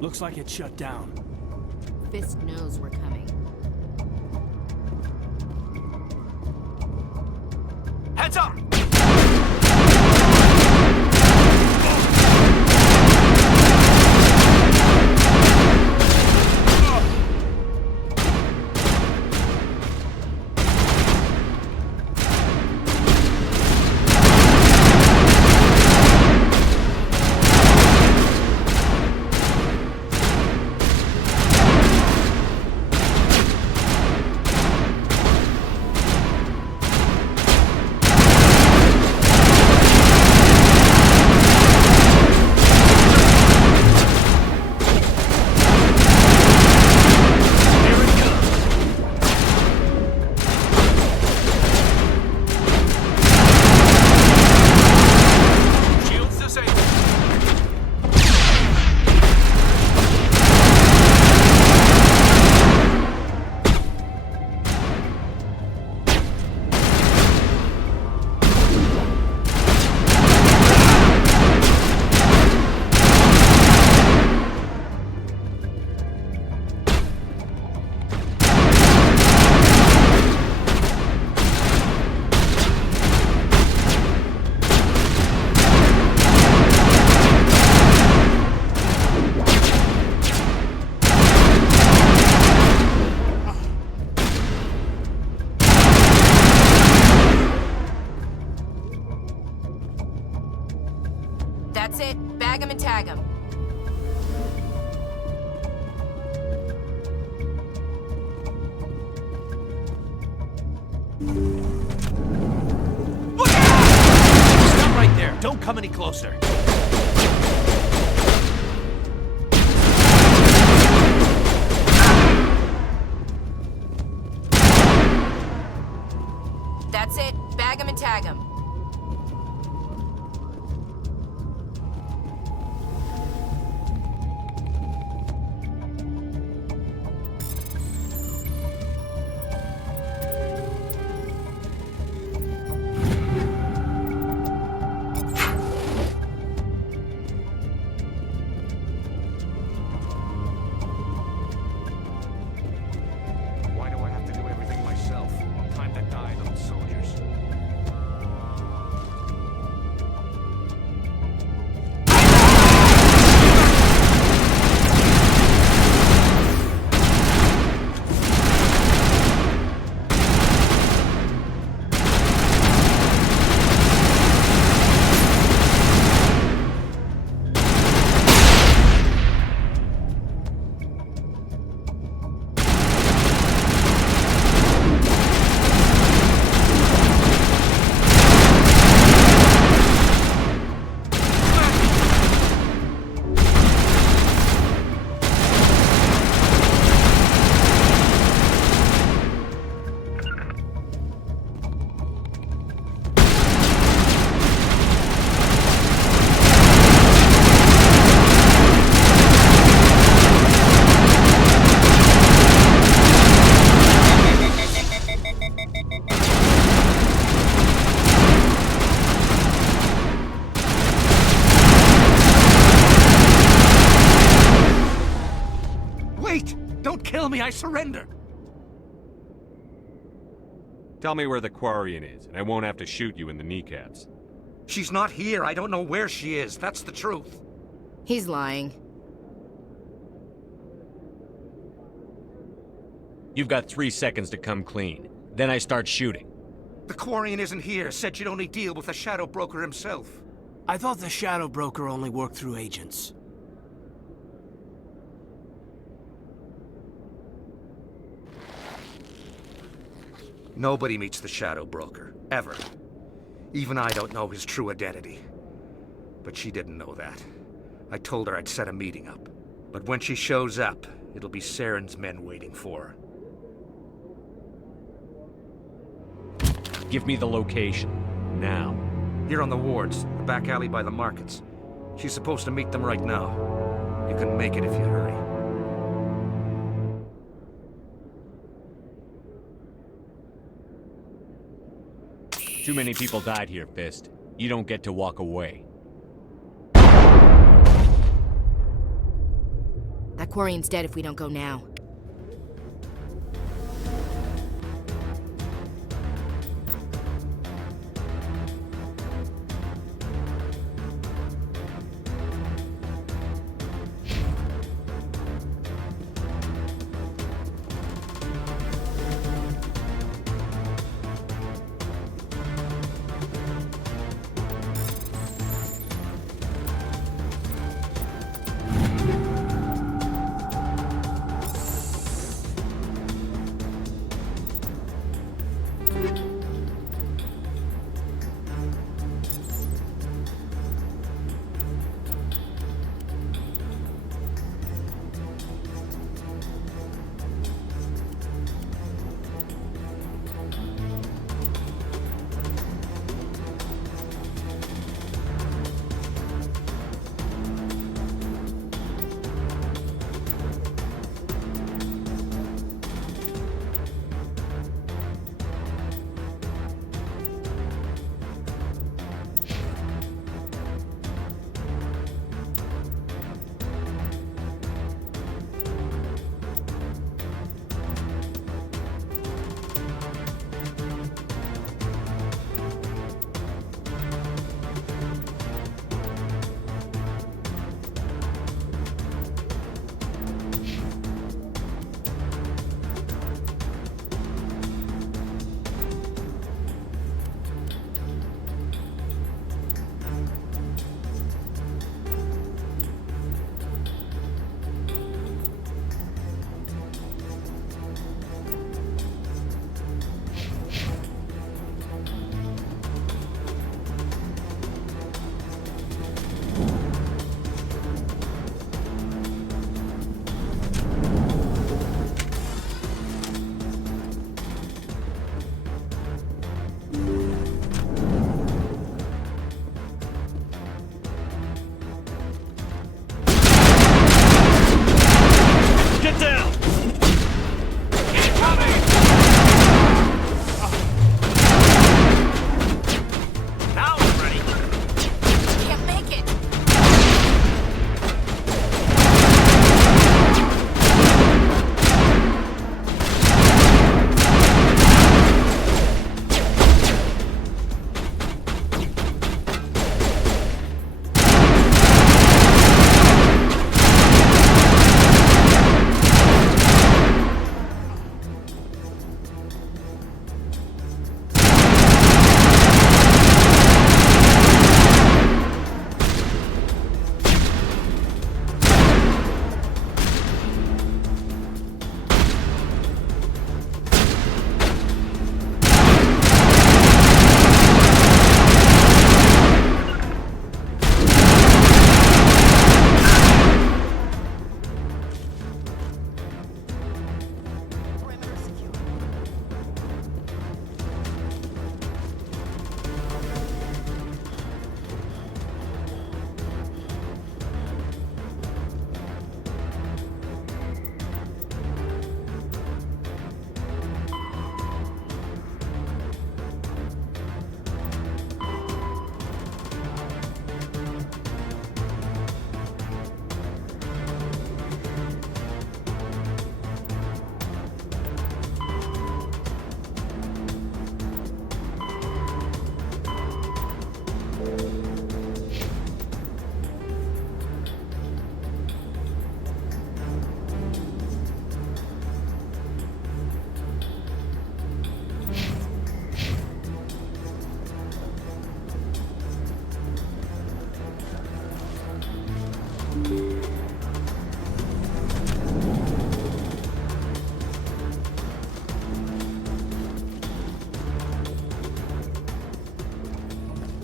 Looks like it's shut down. Fist knows we're coming. Heads up! That's it. Bag 'em and tag 'em. Look out! Stop right there. Don't come any closer. That's it. Bag 'em and tag 'em. Why do I have to do everything myself? Time to die, little soldiers. Wait! Don't kill me, I surrender! Tell me where the Quarian is, and I won't have to shoot you in the kneecaps. She's not here, I don't know where she is, that's the truth. He's lying. You've got 3 seconds to come clean. Then I start shooting. The Quarian isn't here, said she'd only deal with the Shadow Broker himself. I thought the Shadow Broker only worked through agents. Nobody meets the Shadow Broker, ever. Even I don't know his true identity. But she didn't know that. I told her I'd set a meeting up. But when she shows up, it'll be Saren's men waiting for her. Give me the location. Now. Here on the wards, the back alley by the markets. She's supposed to meet them right now. You can make it if you hurry. Too many people died here, Fist. You don't get to walk away. That Quarian's dead if we don't go now.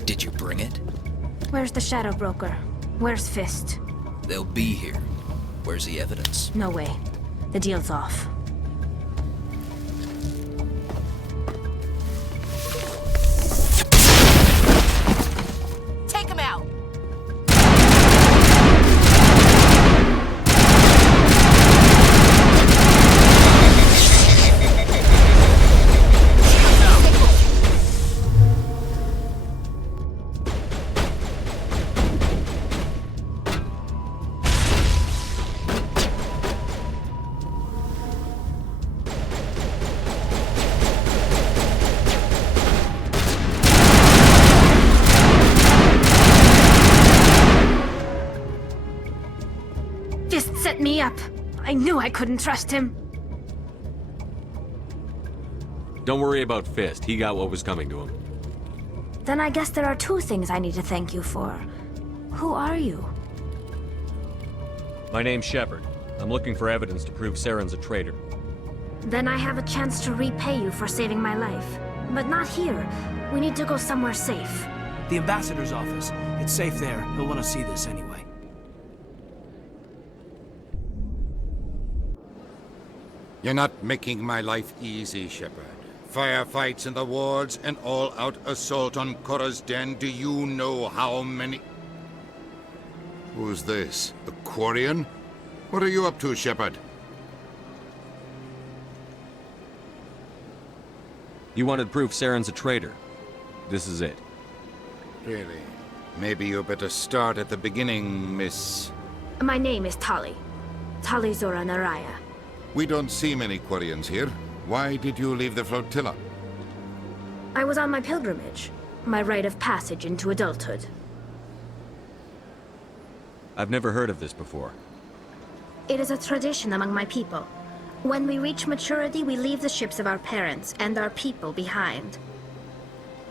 Did you bring it? Where's the Shadow Broker? Where's Fist? They'll be here. Where's the evidence? No way. The deal's off. Take him out! me up. I knew I couldn't trust him. Don't worry about Fist. He got what was coming to him. Then I guess there are two things I need to thank you for. Who are you? My name's Shepard. I'm looking for evidence to prove Saren's a traitor. Then I have a chance to repay you for saving my life. But not here. We need to go somewhere safe. The ambassador's office. It's safe there. He'll want to see this anyway. You're not making my life easy, Shepard. Firefights in the wards, an all-out assault on Korra's den. Do you know how many... Who's this? A Quarian? What are you up to, Shepard? You wanted proof Saren's a traitor. This is it. Really? Maybe you better start at the beginning, Miss... My name is Tali. Tali Zora Naraya. We don't see many Quarians here. Why did you leave the flotilla? I was on my pilgrimage. My rite of passage into adulthood. I've never heard of this before. It is a tradition among my people. When we reach maturity, we leave the ships of our parents and our people behind.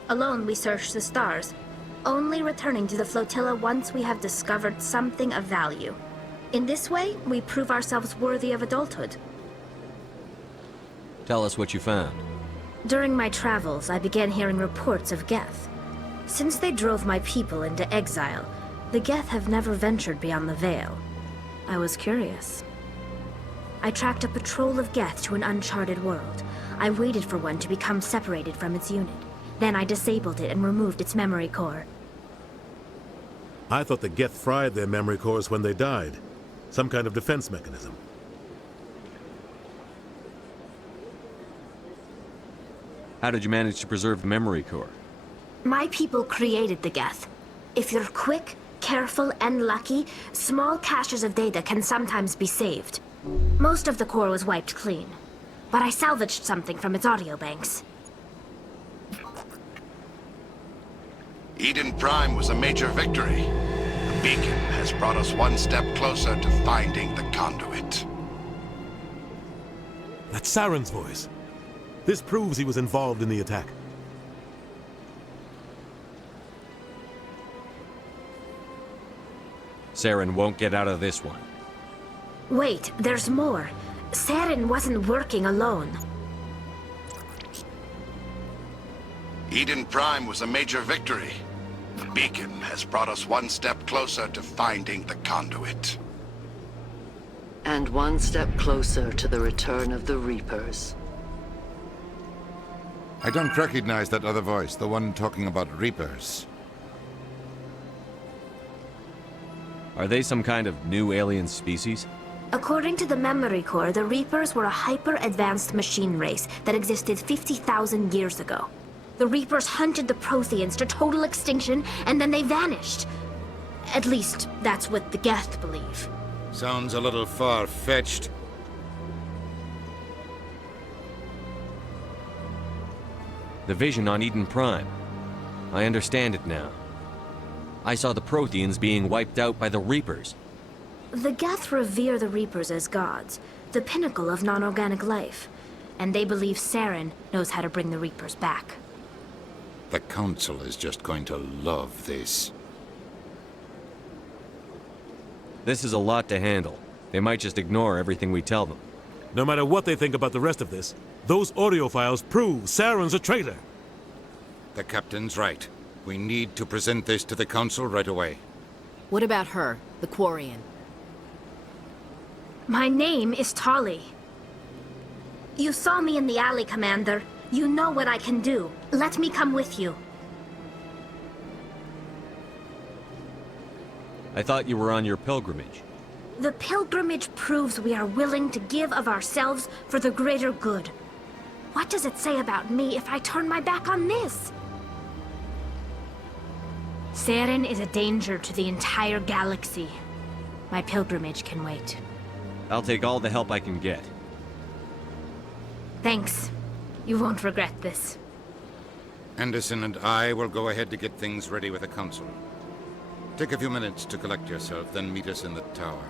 Alone, we search the stars, only returning to the flotilla once we have discovered something of value. In this way, we prove ourselves worthy of adulthood. Tell us what you found. During my travels, I began hearing reports of Geth. Since they drove my people into exile, the Geth have never ventured beyond the Veil. I was curious. I tracked a patrol of Geth to an uncharted world. I waited for one to become separated from its unit. Then I disabled it and removed its memory core. I thought the Geth fried their memory cores when they died. Some kind of defense mechanism. How did you manage to preserve the memory core? My people created the Geth. If you're quick, careful, and lucky, small caches of data can sometimes be saved. Most of the core was wiped clean, but I salvaged something from its audio banks. Eden Prime was a major victory. The beacon has brought us one step closer to finding the conduit. That's Saren's voice. This proves he was involved in the attack. Saren won't get out of this one. Wait, there's more. Saren wasn't working alone. Eden Prime was a major victory. The beacon has brought us one step closer to finding the conduit. And one step closer to the return of the Reapers. I don't recognize that other voice, the one talking about Reapers. Are they some kind of new alien species? According to the memory core, the Reapers were a hyper-advanced machine race that existed 50,000 years ago. The Reapers hunted the Protheans to total extinction, and then they vanished. At least, that's what the Geth believe. Sounds a little far-fetched. The vision on Eden Prime. I understand it now. I saw the Protheans being wiped out by the Reapers. The Geth revere the Reapers as gods, the pinnacle of non-organic life. And they believe Saren knows how to bring the Reapers back. The Council is just going to love this. This is a lot to handle. They might just ignore everything we tell them. No matter what they think about the rest of this, those audio files prove Saren's a traitor. The Captain's right. We need to present this to the Council right away. What about her, the Quarian? My name is Tali. You saw me in the alley, Commander. You know what I can do. Let me come with you. I thought you were on your pilgrimage. The pilgrimage proves we are willing to give of ourselves for the greater good. What does it say about me if I turn my back on this? Saren is a danger to the entire galaxy. My pilgrimage can wait. I'll take all the help I can get. Thanks. You won't regret this. Anderson and I will go ahead to get things ready with the Council. Take a few minutes to collect yourself, then meet us in the tower.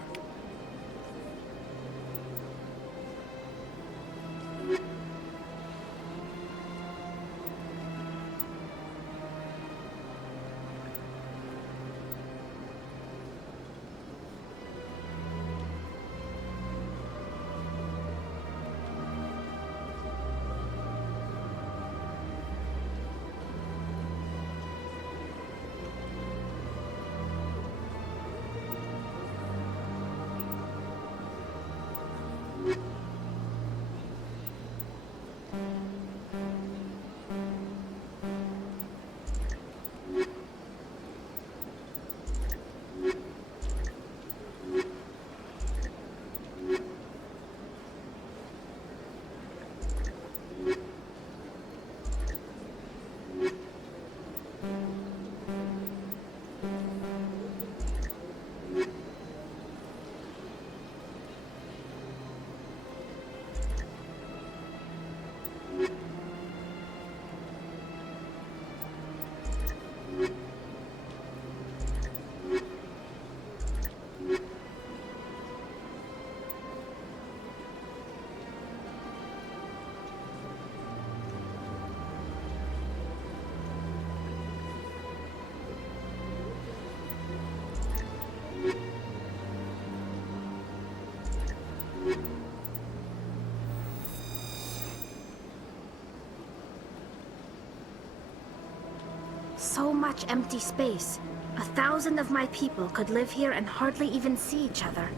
So much empty space. 1,000 of my people could live here and hardly even see each other.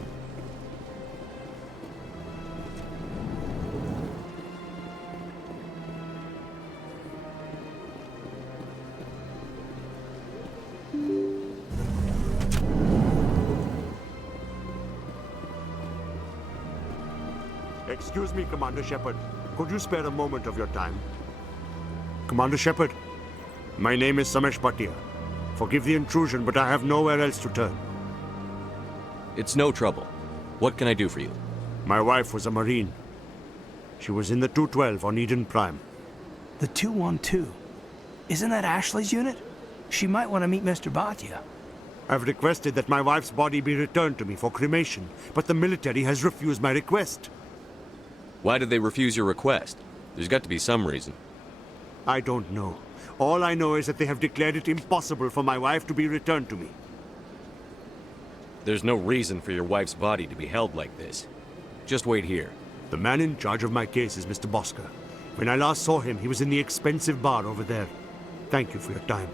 Excuse me, Commander Shepard. Could you spare a moment of your time? Commander Shepard, my name is Samesh Bhatia. Forgive the intrusion, but I have nowhere else to turn. It's no trouble. What can I do for you? My wife was a Marine. She was in the 212 on Eden Prime. The 212? Isn't that Ashley's unit? She might want to meet Mr. Bhatia. I've requested that my wife's body be returned to me for cremation, but the military has refused my request. Why did they refuse your request? There's got to be some reason. I don't know. All I know is that they have declared it impossible for my wife to be returned to me. There's no reason for your wife's body to be held like this. Just wait here. The man in charge of my case is Mr. Bosker. When I last saw him, he was in the expensive bar over there. Thank you for your time.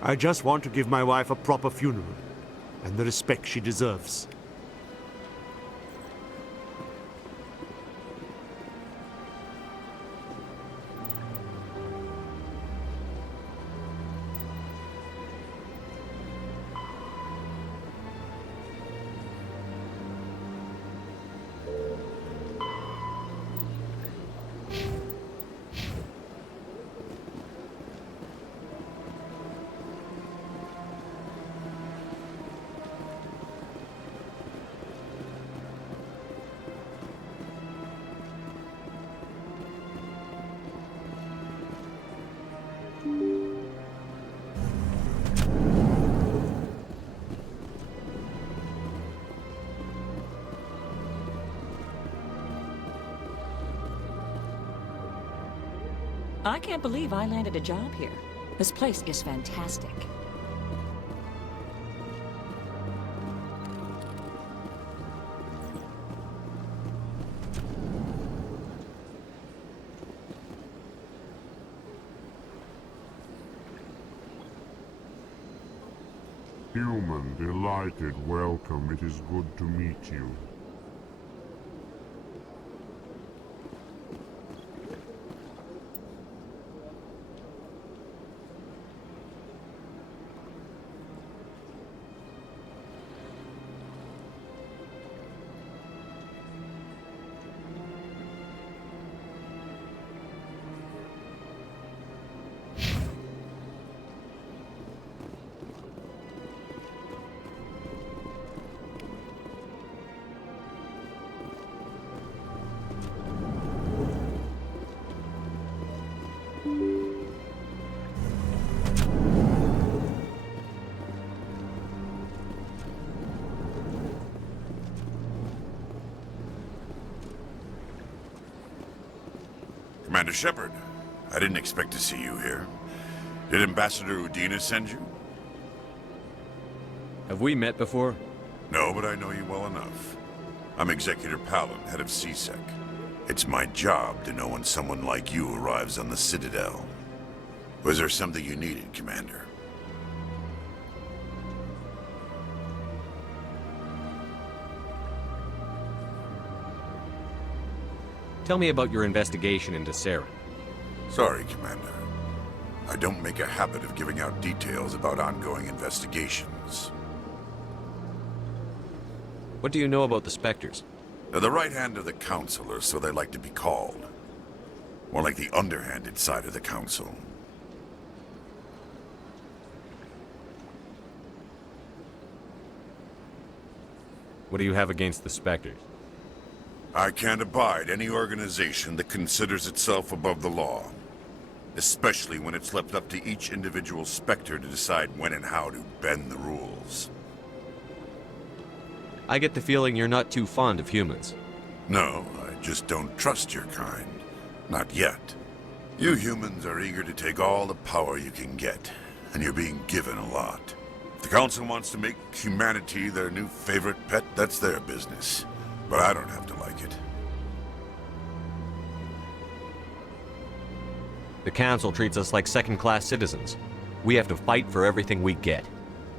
I just want to give my wife a proper funeral, and the respect she deserves. I can't believe I landed a job here. This place is fantastic. Human, delighted, welcome. It is good to meet you. Commander Shepard, I didn't expect to see you here. Did Ambassador Udina send you? Have we met before? No, but I know you well enough. I'm Executor Palin, head of CSEC. It's my job to know when someone like you arrives on the Citadel. Was there something you needed, Commander? Tell me about your investigation into Saren. Sorry, Commander. I don't make a habit of giving out details about ongoing investigations. What do you know about the Spectres? They're the right hand of the Council, or so they like to be called. More like the underhanded side of the Council. What do you have against the Spectres? I can't abide any organization that considers itself above the law. Especially when it's left up to each individual Spectre to decide when and how to bend the rules. I get the feeling you're not too fond of humans. No, I just don't trust your kind. Not yet. You humans are eager to take all the power you can get, and you're being given a lot. If the Council wants to make humanity their new favorite pet, that's their business. But I don't have to like it. The Council treats us like second-class citizens. We have to fight for everything we get.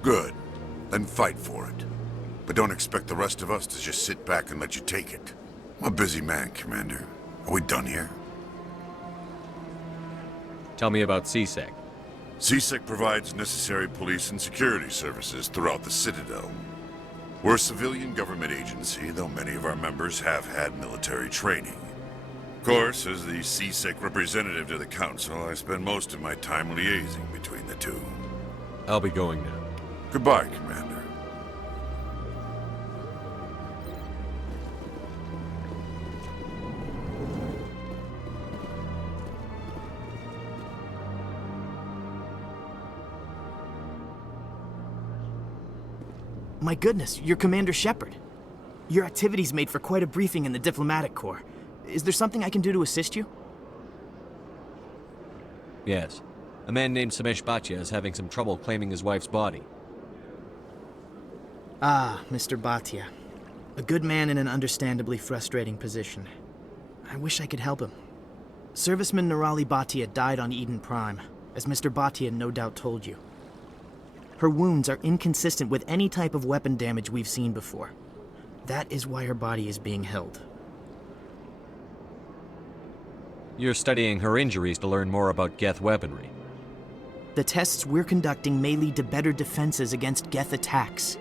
Good. Then fight for it. But don't expect the rest of us to just sit back and let you take it. I'm a busy man, Commander. Are we done here? Tell me about CSEC. CSEC provides necessary police and security services throughout the Citadel. We're a civilian government agency, though many of our members have had military training. Of course, as the CSEC representative to the Council, I spend most of my time liaising between the two. I'll be going now. Goodbye, Commander. My goodness, you're Commander Shepard. Your activities made for quite a briefing in the Diplomatic Corps. Is there something I can do to assist you? Yes. A man named Samesh Bhatia is having some trouble claiming his wife's body. Ah, Mr. Bhatia. A good man in an understandably frustrating position. I wish I could help him. Serviceman Nirali Bhatia died on Eden Prime, as Mr. Bhatia no doubt told you. Her wounds are inconsistent with any type of weapon damage we've seen before. That is why her body is being held. You're studying her injuries to learn more about Geth weaponry. The tests we're conducting may lead to better defenses against Geth attacks.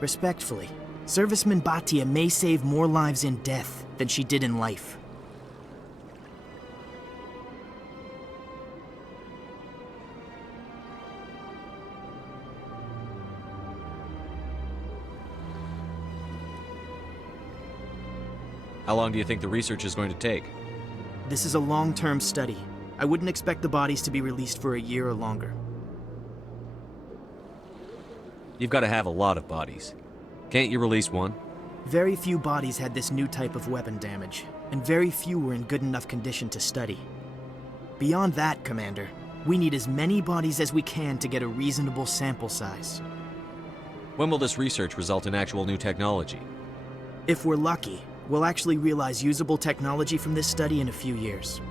Respectfully, Serviceman Bhatia may save more lives in death than she did in life. How long do you think the research is going to take? This is a long-term study. I wouldn't expect the bodies to be released for a year or longer. You've got to have a lot of bodies. Can't you release one? Very few bodies had this new type of weapon damage, and very few were in good enough condition to study. Beyond that, Commander, we need as many bodies as we can to get a reasonable sample size. When will this research result in actual new technology? If we're lucky, we'll actually realize usable technology from this study in a few years.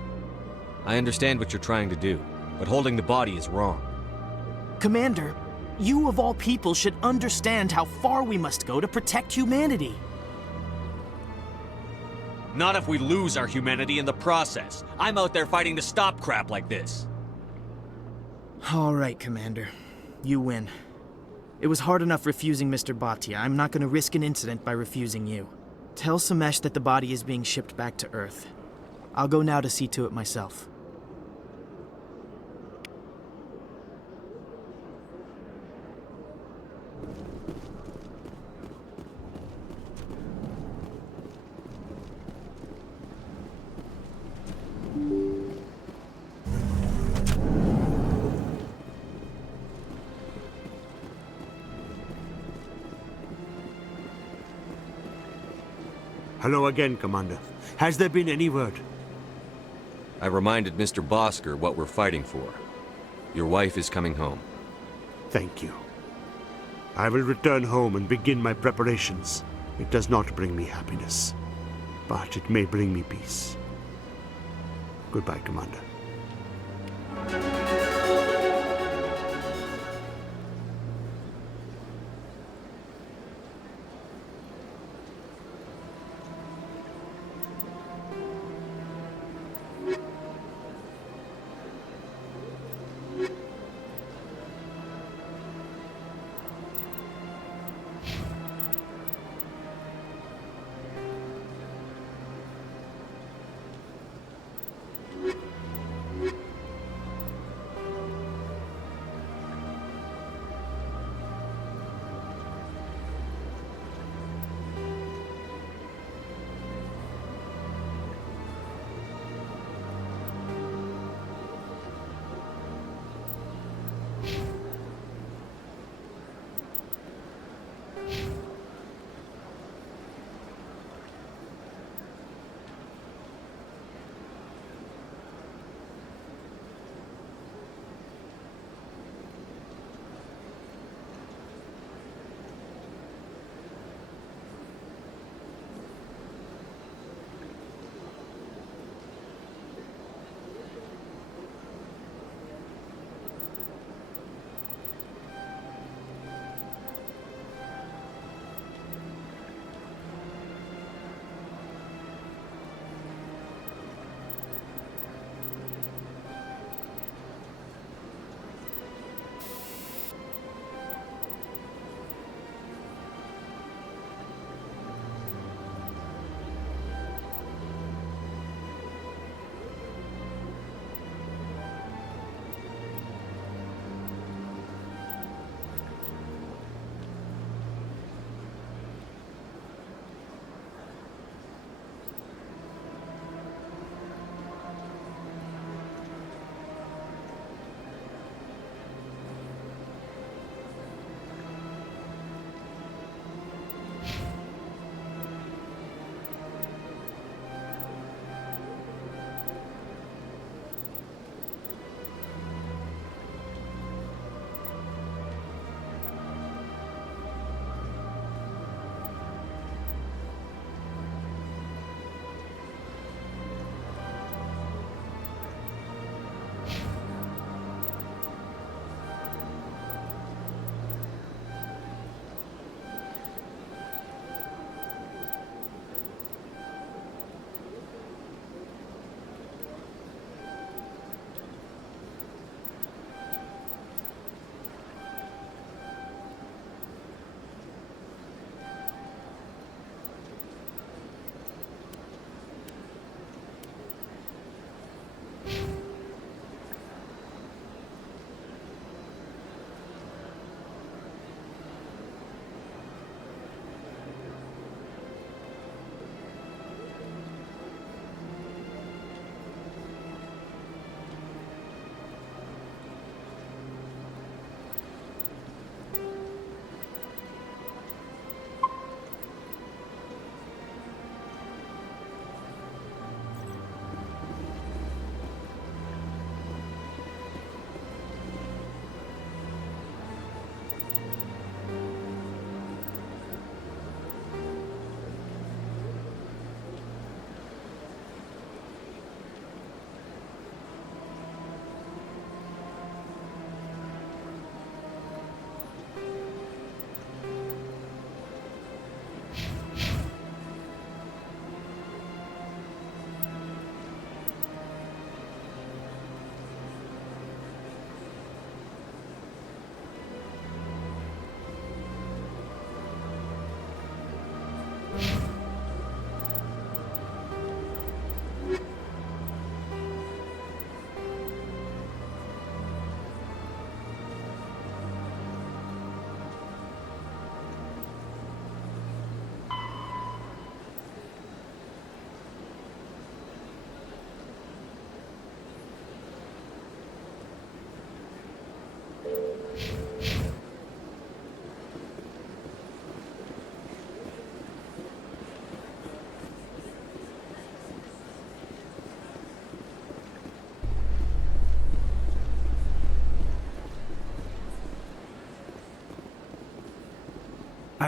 I understand what you're trying to do, but holding the body is wrong. Commander, you of all people should understand how far we must go to protect humanity. Not if we lose our humanity in the process. I'm out there fighting to stop crap like this. All right, Commander. You win. It was hard enough refusing Mr. Bhatia. I'm not going to risk an incident by refusing you. Tell Samesh that the body is being shipped back to Earth. I'll go now to see to it myself. Hello again, Commander. Has there been any word? I reminded Mr. Bosker what we're fighting for. Your wife is coming home. Thank you. I will return home and begin my preparations. It does not bring me happiness, but it may bring me peace. Goodbye, Commander.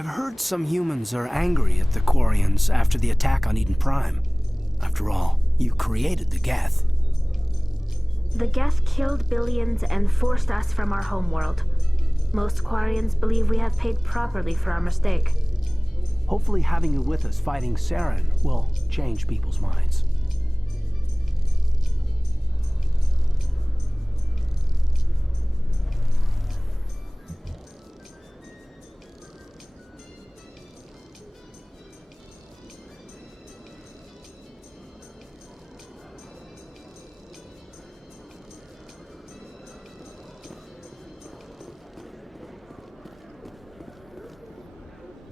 I've heard some humans are angry at the Quarians after the attack on Eden Prime. After all, you created the Geth. The Geth killed billions and forced us from our homeworld. Most Quarians believe we have paid properly for our mistake. Hopefully having you with us fighting Saren will change people's minds.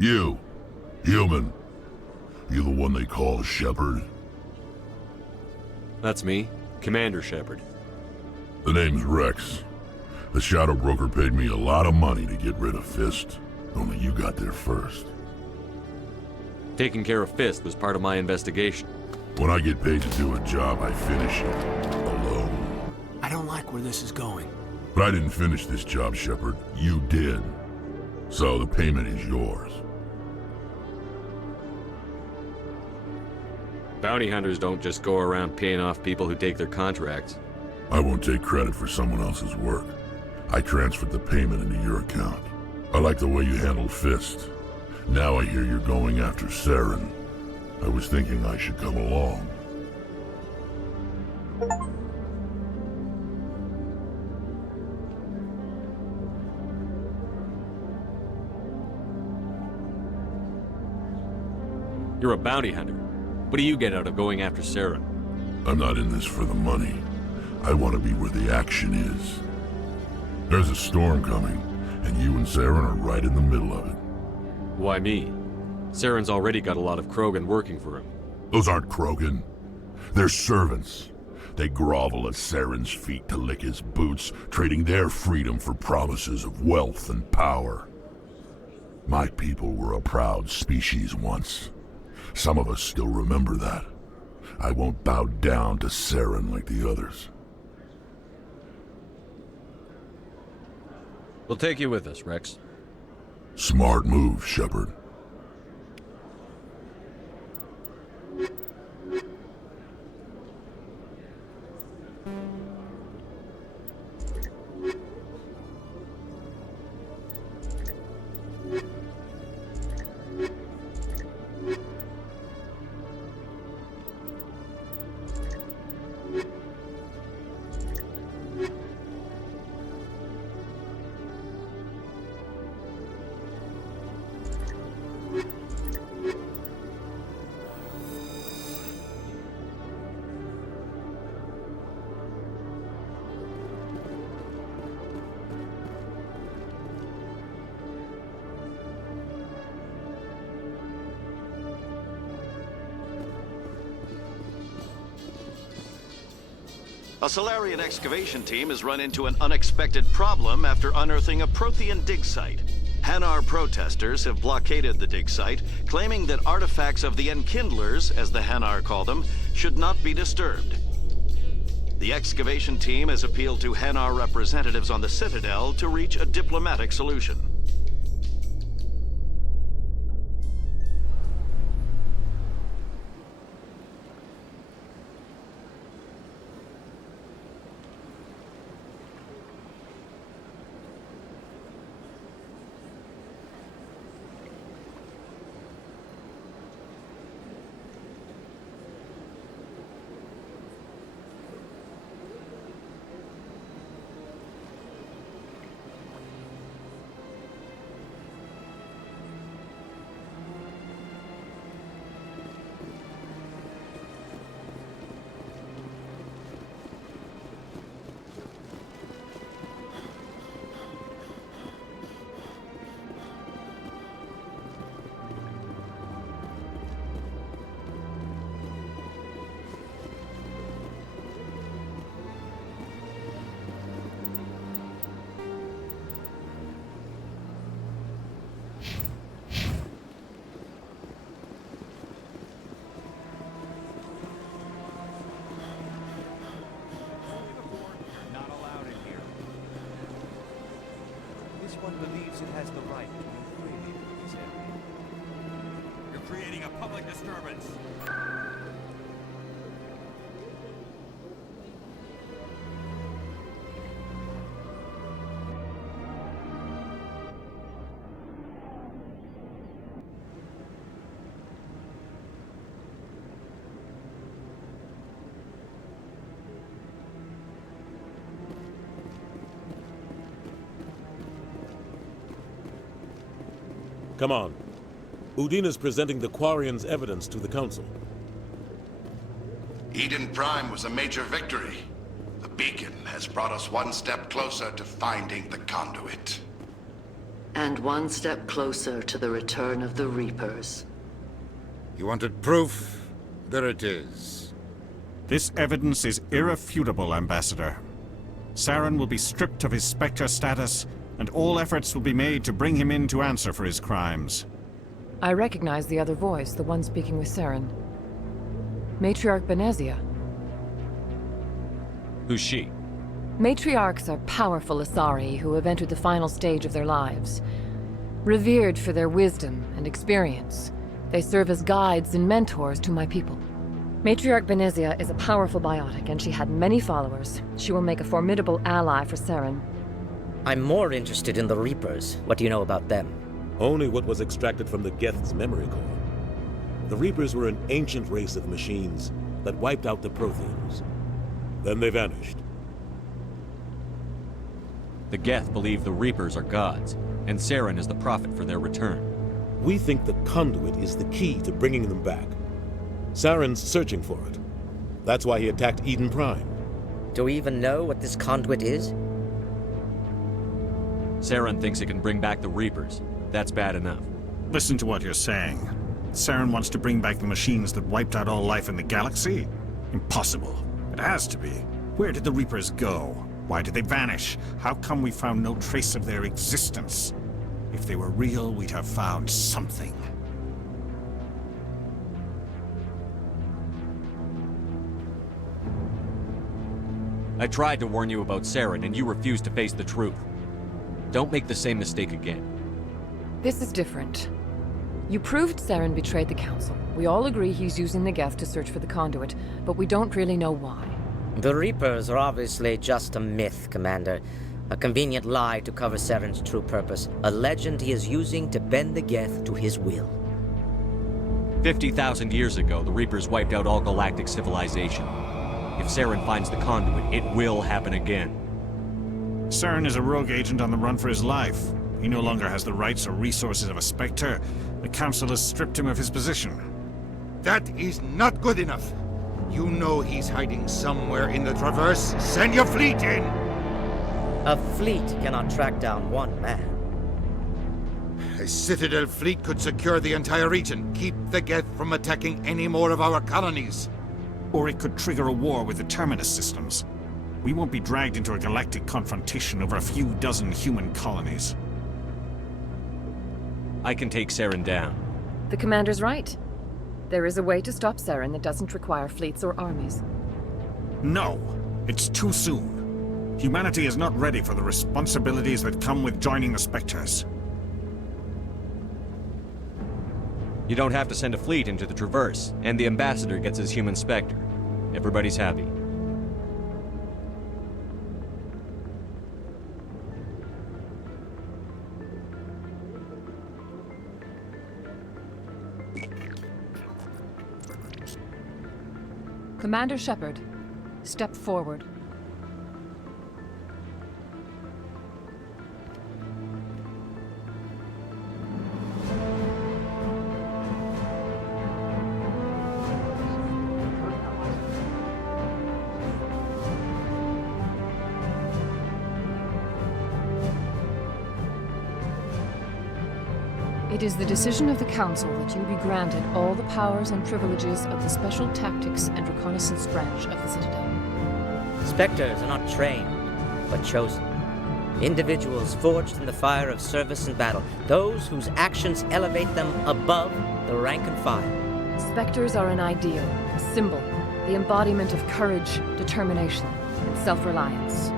You, human. You the one they call Shepard? That's me, Commander Shepard. The name's Rex. The Shadow Broker paid me a lot of money to get rid of Fist. Only you got there first. Taking care of Fist was part of my investigation. When I get paid to do a job, I finish it. Alone. I don't like where this is going. But I didn't finish this job, Shepard. You did. So the payment is yours. Bounty hunters don't just go around paying off people who take their contracts. I won't take credit for someone else's work. I transferred the payment into your account. I like the way you handled Fist. Now I hear you're going after Saren. I was thinking I should come along. You're a bounty hunter. What do you get out of going after Saren? I'm not in this for the money. I want to be where the action is. There's a storm coming, and you and Saren are right in the middle of it. Why me? Saren's already got a lot of Krogan working for him. Those aren't Krogan. They're servants. They grovel at Saren's feet to lick his boots, trading their freedom for promises of wealth and power. My people were a proud species once. Some of us still remember that. I won't bow down to Saren like the others. We'll take you with us, Rex. Smart move, Shepard. A Salarian excavation team has run into an unexpected problem after unearthing a Prothean dig site. Hanar protesters have blockaded the dig site, claiming that artifacts of the Enkindlers, as the Hanar call them, should not be disturbed. The excavation team has appealed to Hanar representatives on the Citadel to reach a diplomatic solution. This one believes it has the right to be free in this area. creating a public disturbance. Come on. Udina's presenting the Quarians' evidence to the Council. Eden Prime was a major victory. The beacon has brought us one step closer to finding the conduit. And one step closer to the return of the Reapers. You wanted proof? There it is. This evidence is irrefutable, Ambassador. Saren will be stripped of his Spectre status, and all efforts will be made to bring him in to answer for his crimes. I recognize the other voice, the one speaking with Saren. Matriarch Benezia. Who's she? Matriarchs are powerful Asari who have entered the final stage of their lives. Revered for their wisdom and experience, they serve as guides and mentors to my people. Matriarch Benezia is a powerful biotic, and she had many followers. She will make a formidable ally for Saren. I'm more interested in the Reapers. What do you know about them? Only what was extracted from the Geth's memory core. The Reapers were an ancient race of machines that wiped out the Protheans. Then they vanished. The Geth believe the Reapers are gods, and Saren is the prophet for their return. We think the conduit is the key to bringing them back. Saren's searching for it. That's why he attacked Eden Prime. Do we even know what this conduit is? Saren thinks it can bring back the Reapers. That's bad enough. Listen to what you're saying. Saren wants to bring back the machines that wiped out all life in the galaxy? Impossible. It has to be. Where did the Reapers go? Why did they vanish? How come we found no trace of their existence? If they were real, we'd have found something. I tried to warn you about Saren, and you refused to face the truth. Don't make the same mistake again. This is different. You proved Saren betrayed the Council. We all agree he's using the Geth to search for the conduit, but we don't really know why. The Reapers are obviously just a myth, Commander. A convenient lie to cover Saren's true purpose. A legend he is using to bend the Geth to his will. 50,000 years ago, the Reapers wiped out all galactic civilization. If Saren finds the conduit, it will happen again. Saren is a rogue agent on the run for his life. He no longer has the rights or resources of a Spectre. The Council has stripped him of his position. That is not good enough. You know he's hiding somewhere in the Traverse. Send your fleet in! A fleet cannot track down one man. A Citadel fleet could secure the entire region, keep the Geth from attacking any more of our colonies. Or it could trigger a war with the Terminus systems. We won't be dragged into a galactic confrontation over a few dozen human colonies. I can take Saren down. The Commander's right. There is a way to stop Saren that doesn't require fleets or armies. No! It's too soon. Humanity is not ready for the responsibilities that come with joining the Spectres. You don't have to send a fleet into the Traverse, and the Ambassador gets his human Spectre. Everybody's happy. Commander Shepard, step forward. It is the decision of the Council that you be granted all the powers and privileges of the Special Tactics and Reconnaissance branch of the Citadel. Spectres are not trained, but chosen. Individuals forged in the fire of service and battle. Those whose actions elevate them above the rank and file. Spectres are an ideal, a symbol, the embodiment of courage, determination, and self-reliance.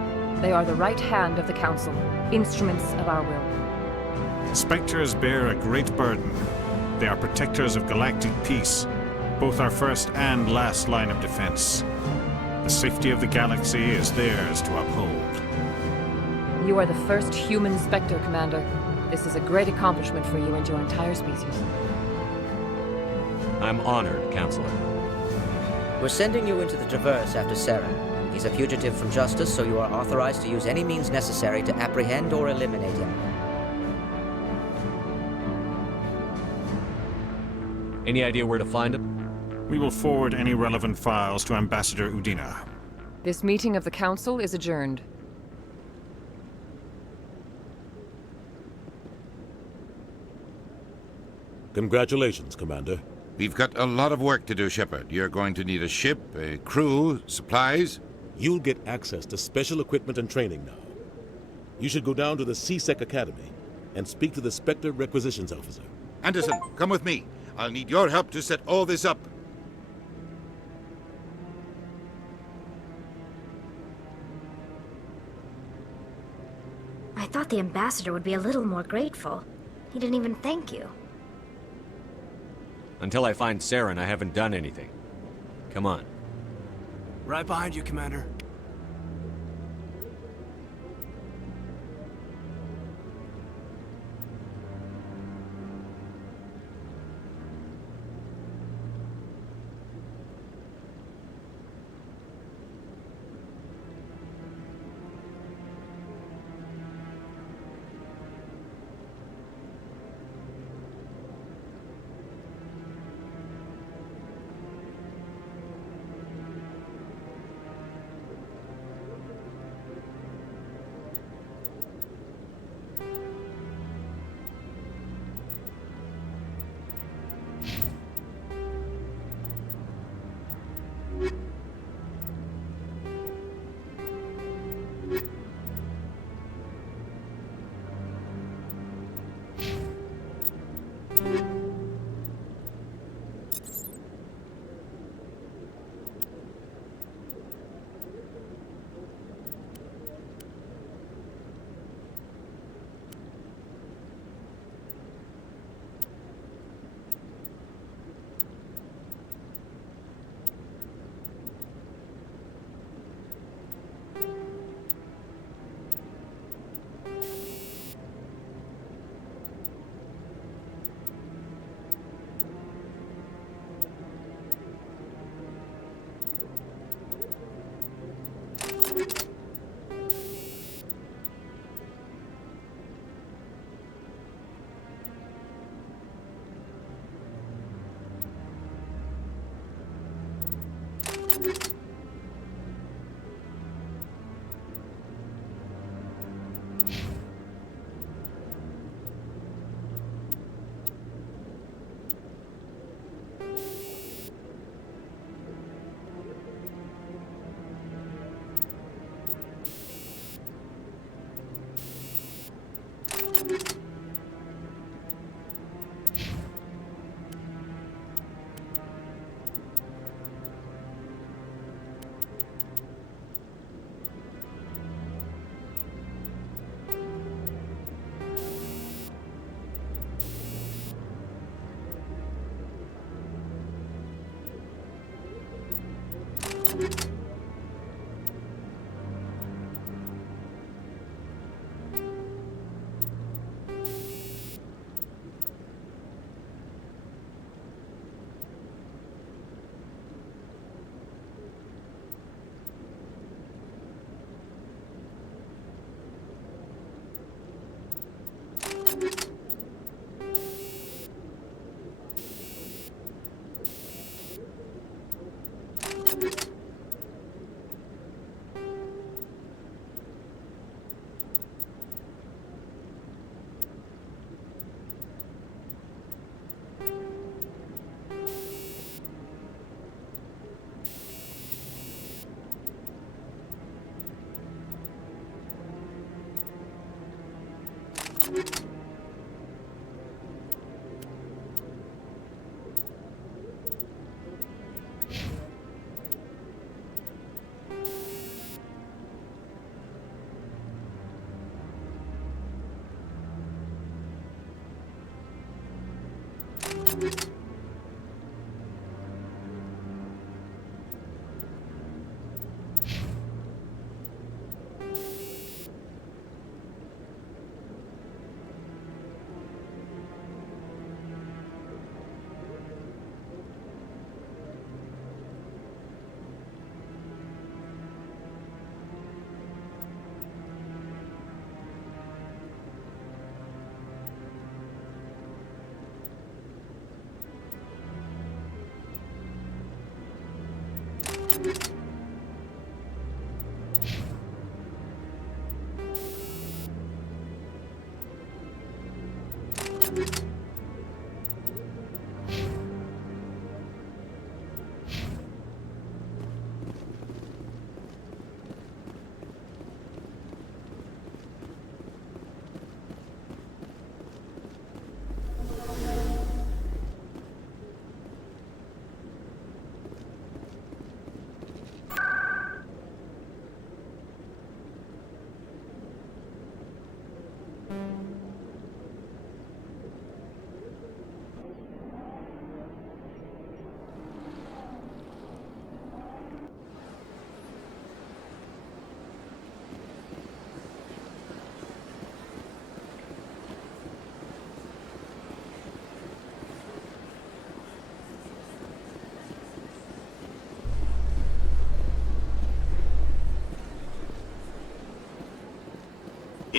They are the right hand of the Council, instruments of our will. Spectres bear a great burden. They are protectors of galactic peace, both our first and last line of defense. The safety of the galaxy is theirs to uphold. You are the first human Spectre, Commander. This is a great accomplishment for you and your entire species. I'm honored, Counselor. We're sending you into the Traverse after Saren. He's a fugitive from justice, so you are authorized to use any means necessary to apprehend or eliminate him. Any idea where to find him? We will forward any relevant files to Ambassador Udina. This meeting of the Council is adjourned. Congratulations, Commander. We've got a lot of work to do, Shepard. You're going to need a ship, a crew, supplies. You'll get access to special equipment and training now. You should go down to the C-Sec Academy and speak to the Spectre Requisitions Officer. Anderson, come with me. I'll need your help to set all this up. I thought the ambassador would be a little more grateful. He didn't even thank you. Until I find Saren, I haven't done anything. Come on. Right behind you, Commander.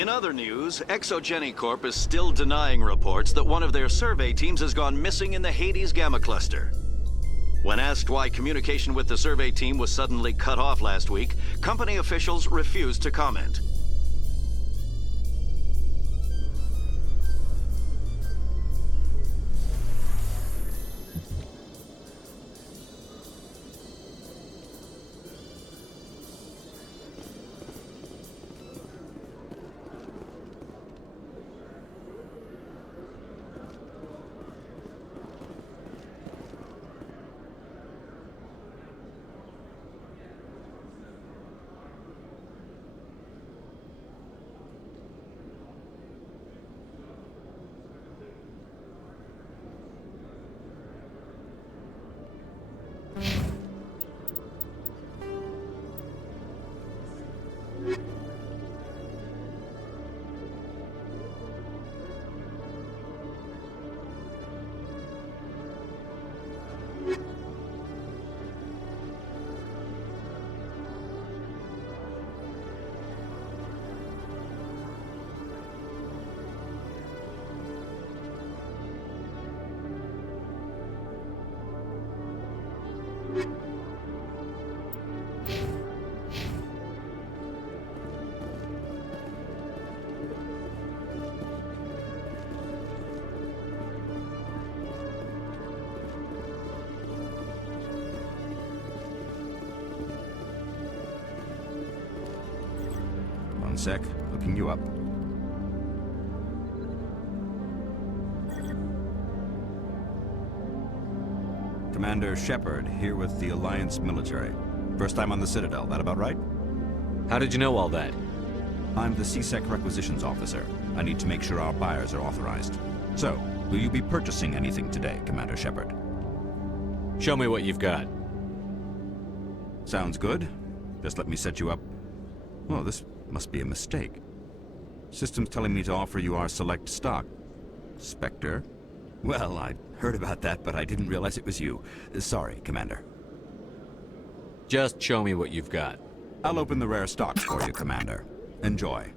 In other news, ExoGeniCorp is still denying reports that one of their survey teams has gone missing in the Hades Gamma Cluster. When asked why communication with the survey team was suddenly cut off last week, company officials refused to comment. One sec, looking you up. Commander Shepard, here with the Alliance military. First time on the Citadel, that about right? How did you know all that? I'm the CSEC requisitions officer. I need to make sure our buyers are authorized. So, will you be purchasing anything today, Commander Shepard? Show me what you've got. Sounds good. Just let me set you up. Well, this must be a mistake. System's telling me to offer you our select stock. Spectre? Well, I heard about that, but I didn't realize it was you. Sorry, Commander. Just show me what you've got. I'll open the rare stock for you, Commander. Enjoy.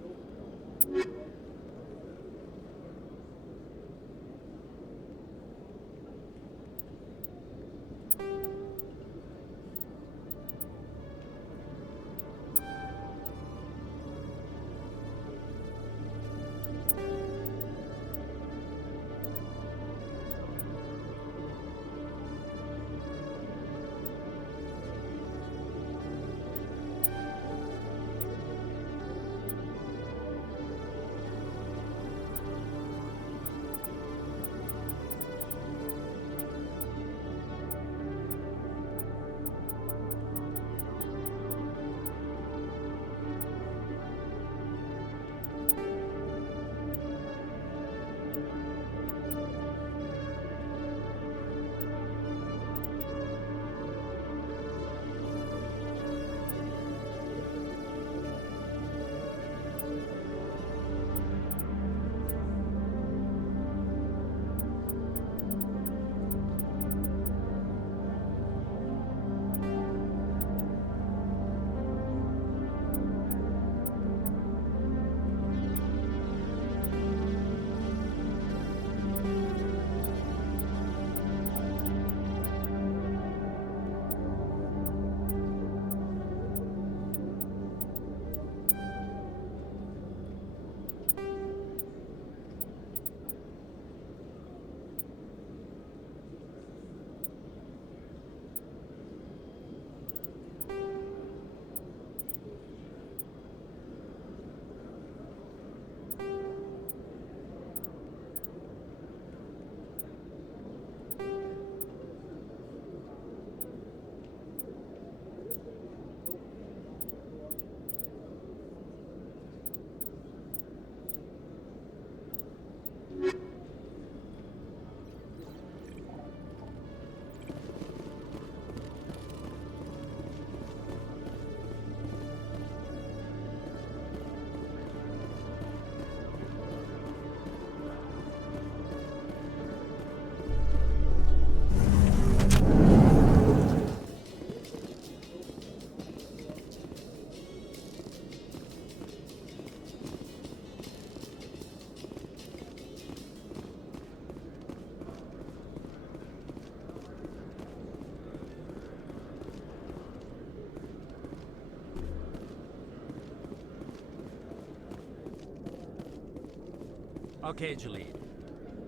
Okay, Jalid.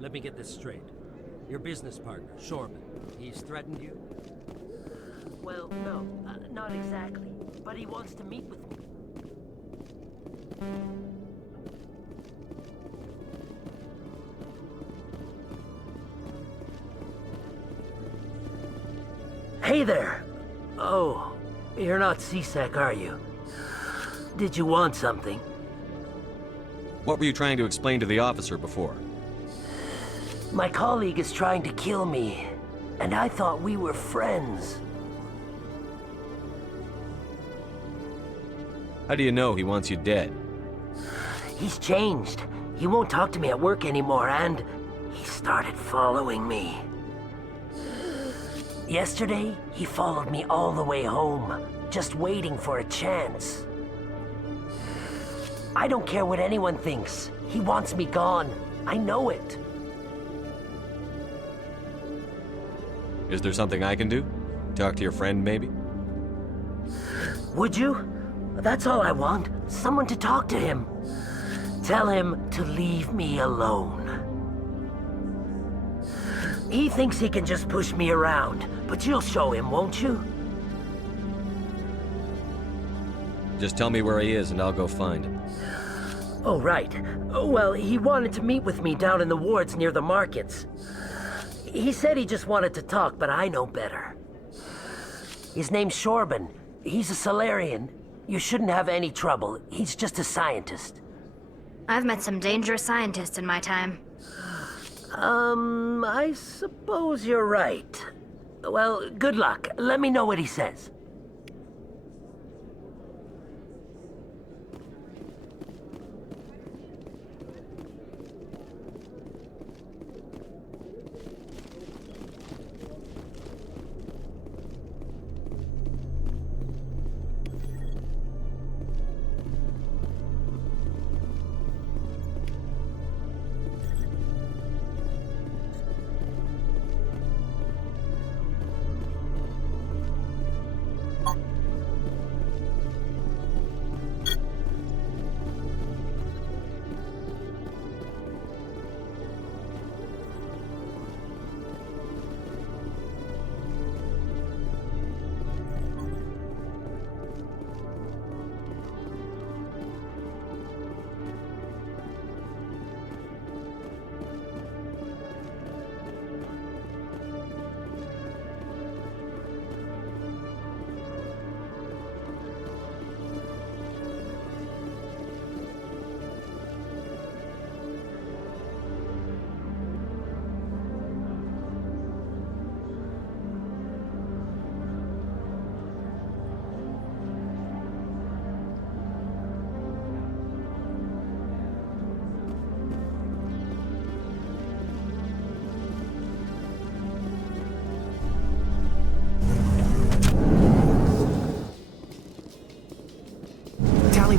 Let me get this straight. Your business partner, Shorban, he's threatened you? Well, no, not exactly. But he wants to meet with me. Hey there! Oh, you're not C-Sec, are you? Did you want something? What were you trying to explain to the officer before? My colleague is trying to kill me, and I thought we were friends. How do you know he wants you dead? He's changed. He won't talk to me at work anymore, and he started following me. Yesterday, he followed me all the way home, just waiting for a chance. I don't care what anyone thinks. He wants me gone. I know it. Is there something I can do? Talk to your friend, maybe? Would you? That's all I want. Someone to talk to him. Tell him to leave me alone. He thinks he can just push me around, but you'll show him, won't you? Just tell me where he is and I'll go find him. Oh, right. Well, he wanted to meet with me down in the wards near the markets. He said he just wanted to talk, but I know better. His name's Shorban. He's a Solarian. You shouldn't have any trouble. He's just a scientist. I've met some dangerous scientists in my time. I suppose you're right. Well, good luck. Let me know what he says.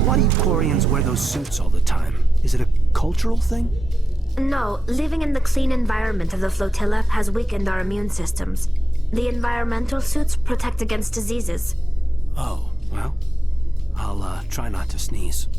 Why do you Quarians wear those suits all the time? Is it a cultural thing? No, living in the clean environment of the flotilla has weakened our immune systems. The environmental suits protect against diseases. Oh, well, I'll try not to sneeze.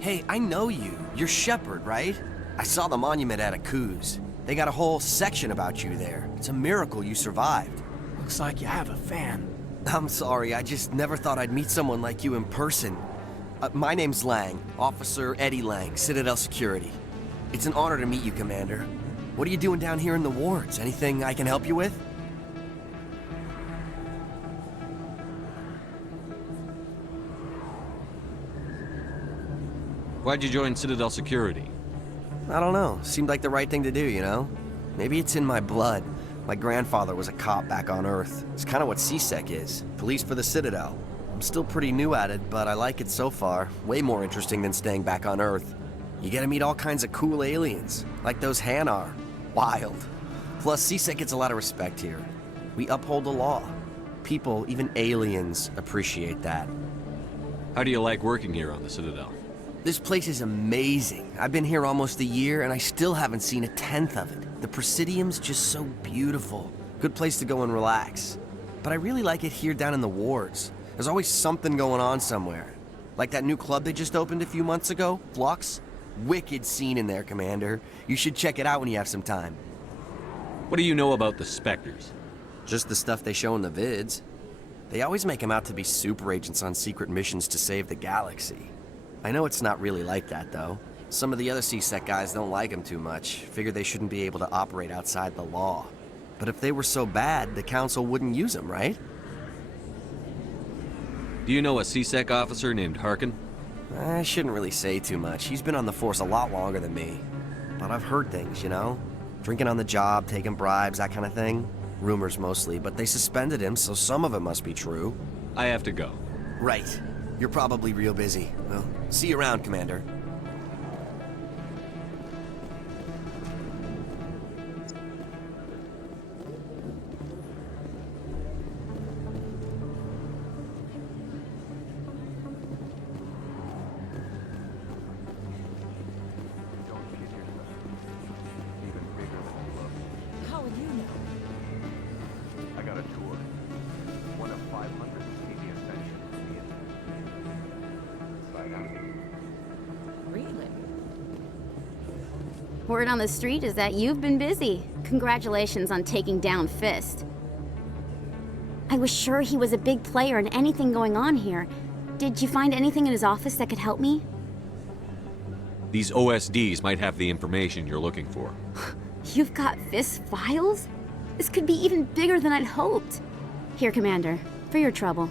Hey, I know you. You're Shepard, right? I saw the monument at Akuz. They got a whole section about you there. It's a miracle you survived. Looks like you have a fan. I'm sorry, I just never thought I'd meet someone like you in person. My name's Lang, Officer Eddie Lang, Citadel Security. It's an honor to meet you, Commander. What are you doing down here in the wards? Anything I can help you with? Why'd you join Citadel Security? I don't know. Seemed like the right thing to do, you know? Maybe it's in my blood. My grandfather was a cop back on Earth. It's kind of what C-Sec is. Police for the Citadel. I'm still pretty new at it, but I like it so far. Way more interesting than staying back on Earth. You get to meet all kinds of cool aliens, like those Hanar. Wild. Plus, CSEC gets a lot of respect here. We uphold the law. People, even aliens, appreciate that. How do you like working here on the Citadel? This place is amazing. I've been here almost a year, and I still haven't seen a tenth of it. The Presidium's just so beautiful. Good place to go and relax. But I really like it here down in the wards. There's always something going on somewhere. Like that new club they just opened a few months ago, Flux. Wicked scene in there, Commander. You should check it out when you have some time. What do you know about the Spectres? Just the stuff they show in the vids. They always make them out to be super agents on secret missions to save the galaxy. I know it's not really like that, though. Some of the other CSEC guys don't like them too much. Figure they shouldn't be able to operate outside the law. But if they were so bad, the Council wouldn't use them, right? Do you know a CSEC officer named Harkin? I shouldn't really say too much. He's been on the force a lot longer than me. But I've heard things, you know? Drinking on the job, taking bribes, that kind of thing. Rumors mostly, but they suspended him, so some of it must be true. I have to go. Right. You're probably real busy. Well, see you around, Commander. How would you know? I got a tour. One of 500 TV ascensions from the inside out. Really? Word on the street is that you've been busy. Congratulations on taking down Fist. I was sure he was a big player in anything going on here. Did you find anything in his office that could help me? These OSDs might have the information you're looking for. You've got Fist files? This could be even bigger than I'd hoped. Here, Commander, for your trouble.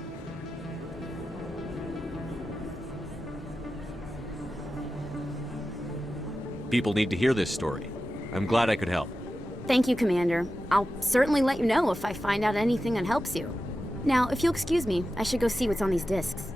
People need to hear this story. I'm glad I could help. Thank you, Commander. I'll certainly let you know if I find out anything that helps you. Now, if you'll excuse me, I should go see what's on these discs.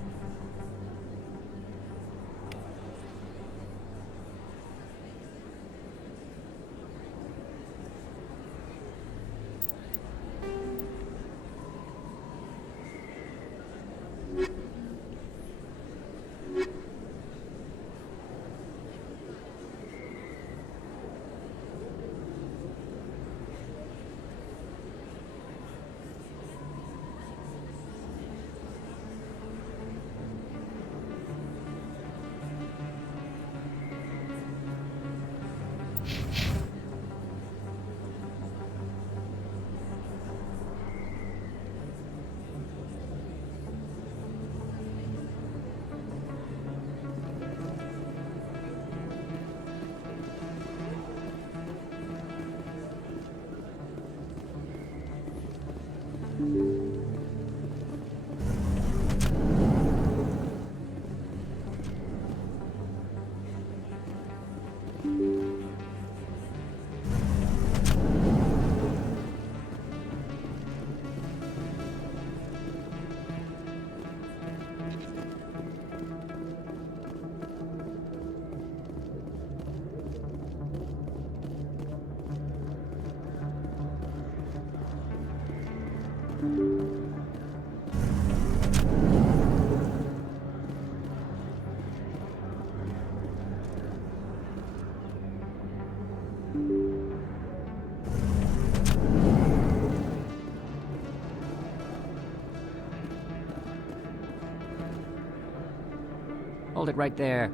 Hold it right there.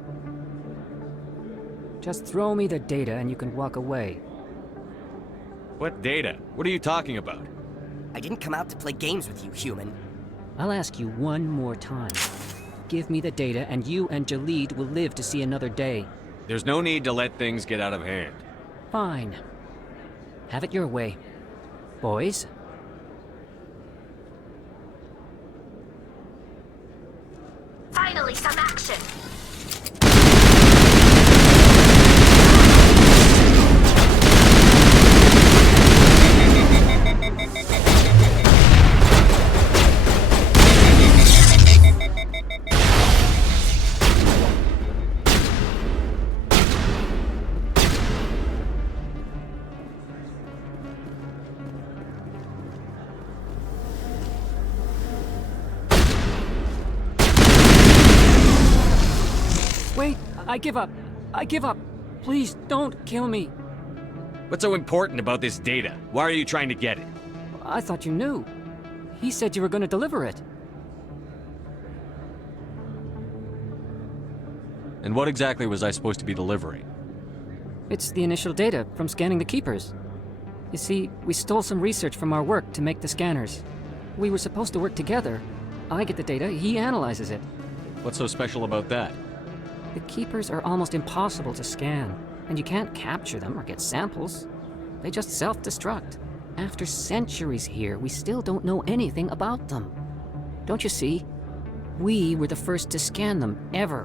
Just throw me the data and you can walk away. What data? What are you talking about? I didn't come out to play games with you, human. I'll ask you one more time. Give me the data and you and Jalid will live to see another day. There's no need to let things get out of hand. Fine. Have it your way. Boys? Finally, some action! I give up. I give up. Please don't kill me. What's so important about this data? Why are you trying to get it? I thought you knew. He said you were going to deliver it. And what exactly was I supposed to be delivering? It's the initial data from scanning the Keepers. You see, we stole some research from our work to make the scanners. We were supposed to work together. I get the data, he analyzes it. What's so special about that? The Keepers are almost impossible to scan, and you can't capture them or get samples. They just self-destruct. After centuries here, we still don't know anything about them. Don't you see? We were the first to scan them, ever.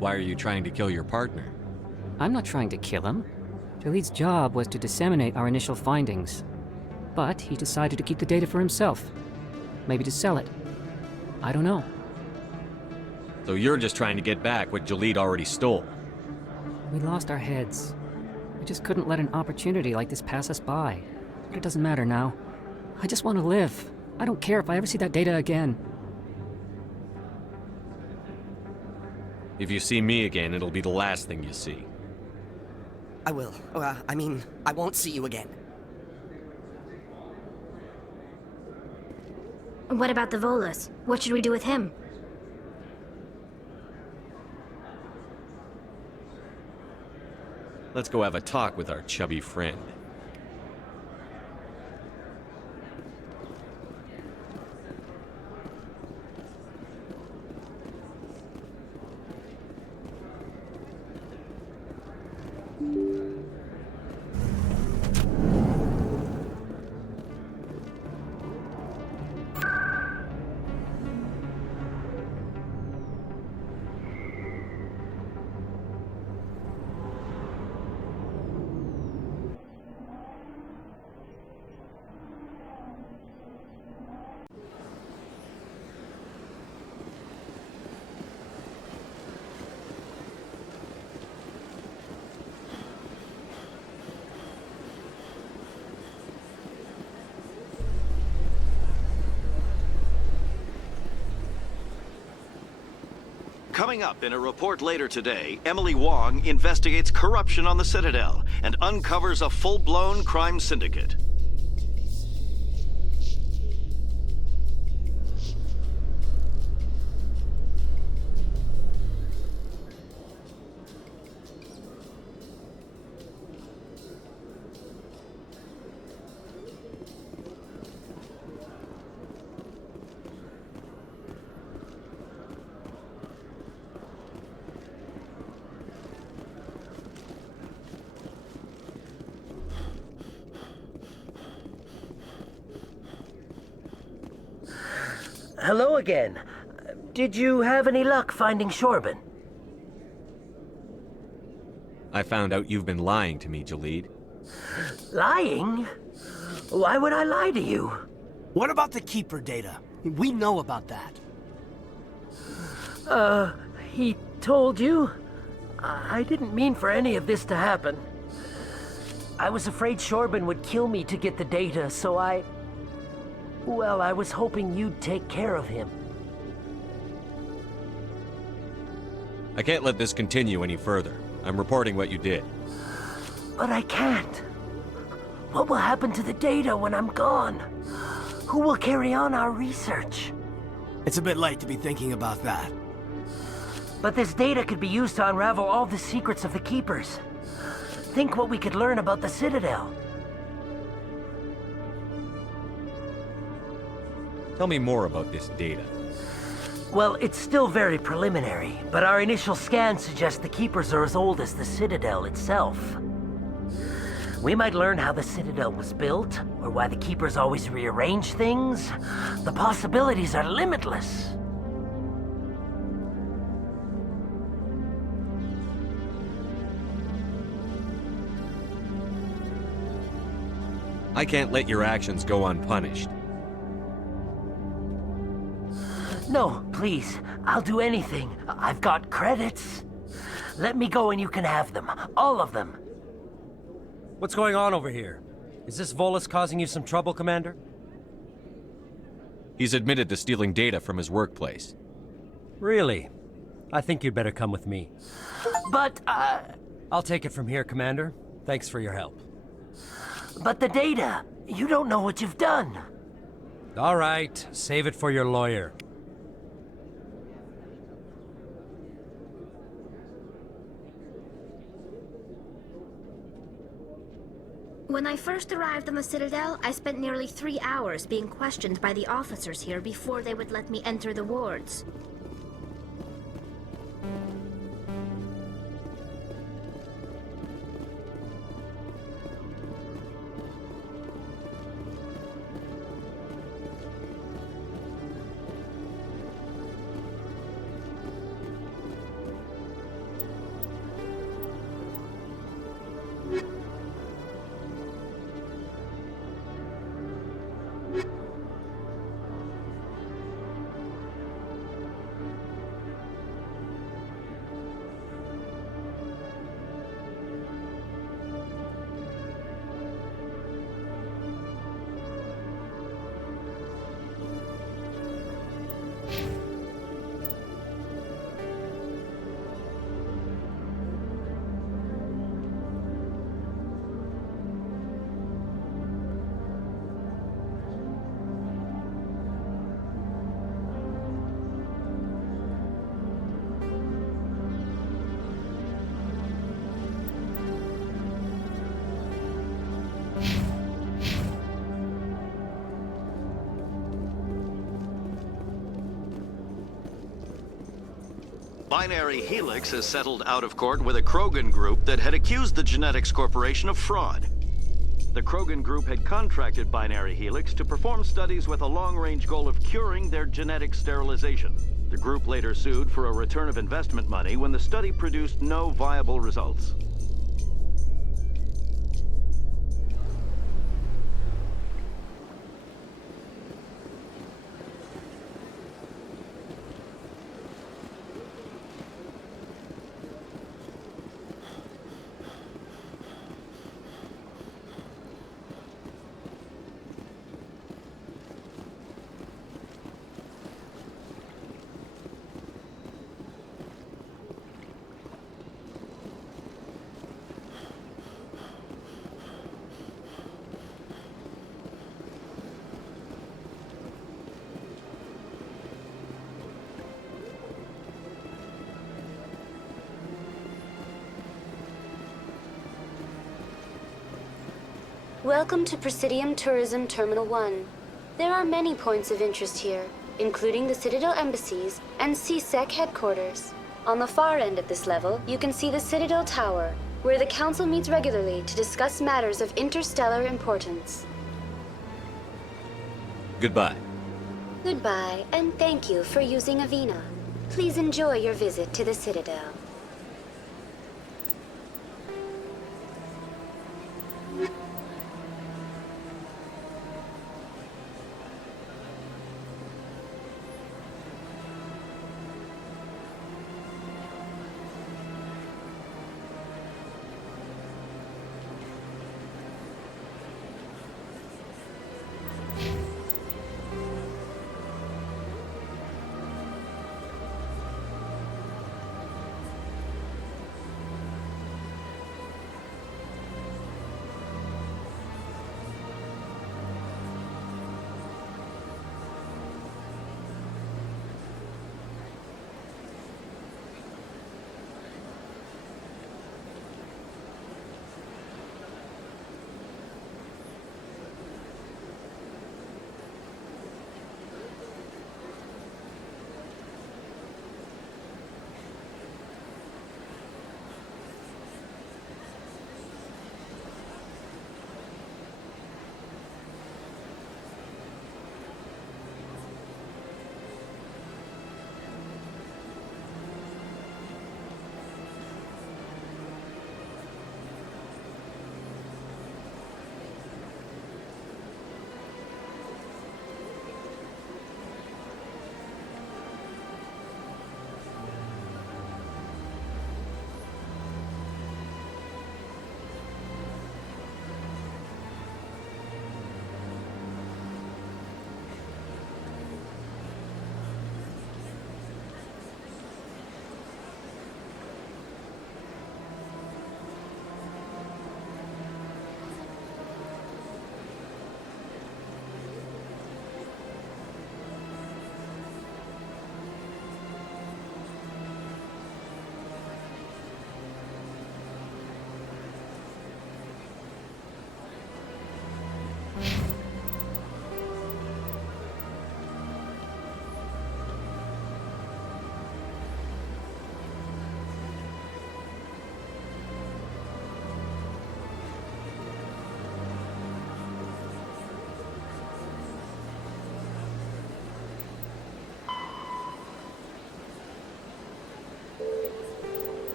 Why are you trying to kill your partner? I'm not trying to kill him. Jaleed's job was to disseminate our initial findings. But he decided to keep the data for himself. Maybe to sell it. I don't know. So you're just trying to get back what Jaleed already stole? We lost our heads. We just couldn't let an opportunity like this pass us by. But it doesn't matter now. I just want to live. I don't care if I ever see that data again. If you see me again, it'll be the last thing you see. I will. I won't see you again. What about the Volus? What should we do with him? Let's go have a talk with our chubby friend. Coming up in a report later today, Emily Wong investigates corruption on the Citadel and uncovers a full-blown crime syndicate. Hello again. Did you have any luck finding Shorben? I found out you've been lying to me, Jaleed. Lying? Why would I lie to you? What about the Keeper data? We know about that. He told you? I didn't mean for any of this to happen. I was afraid Shorben would kill me to get the data, so well, I was hoping you'd take care of him. I can't let this continue any further. I'm reporting what you did. But I can't. What will happen to the data when I'm gone? Who will carry on our research? It's a bit late to be thinking about that. But this data could be used to unravel all the secrets of the Keepers. Think what we could learn about the Citadel. Tell me more about this data. Well, it's still very preliminary, but our initial scans suggest the Keepers are as old as the Citadel itself. We might learn how the Citadel was built, or why the Keepers always rearrange things. The possibilities are limitless. I can't let your actions go unpunished. No, please. I'll do anything. I've got credits. Let me go and you can have them. All of them. What's going on over here? Is this Volus causing you some trouble, Commander? He's admitted to stealing data from his workplace. Really? I think you'd better come with me. But, I'll take it from here, Commander. Thanks for your help. But the data! You don't know what you've done! All right, save it for your lawyer. When I first arrived on the Citadel, I spent nearly 3 hours being questioned by the officers here before they would let me enter the wards. Binary Helix has settled out of court with a Krogan group that had accused the Genetics Corporation of fraud. The Krogan group had contracted Binary Helix to perform studies with a long-range goal of curing their genetic sterilization. The group later sued for a return of investment money when the study produced no viable results. Welcome to Presidium Tourism Terminal 1. There are many points of interest here, including the Citadel embassies and CSEC headquarters. On the far end of this level, you can see the Citadel Tower, where the Council meets regularly to discuss matters of interstellar importance. Goodbye. Goodbye, and thank you for using Avina. Please enjoy your visit to the Citadel.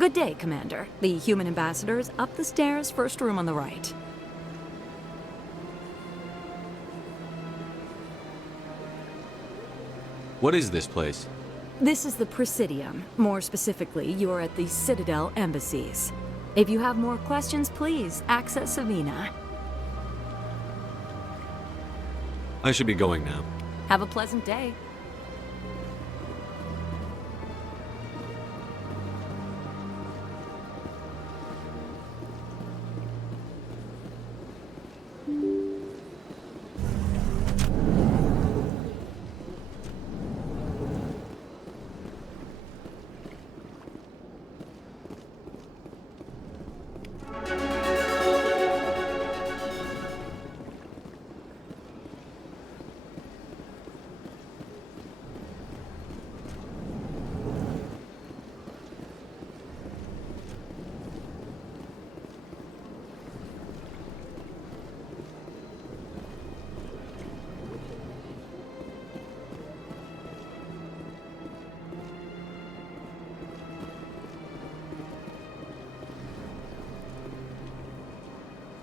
Good day, Commander. The human ambassador is up the stairs, first room on the right. What is this place? This is the Presidium. More specifically, you are at the Citadel embassies. If you have more questions, please access Savina. I should be going now. Have a pleasant day.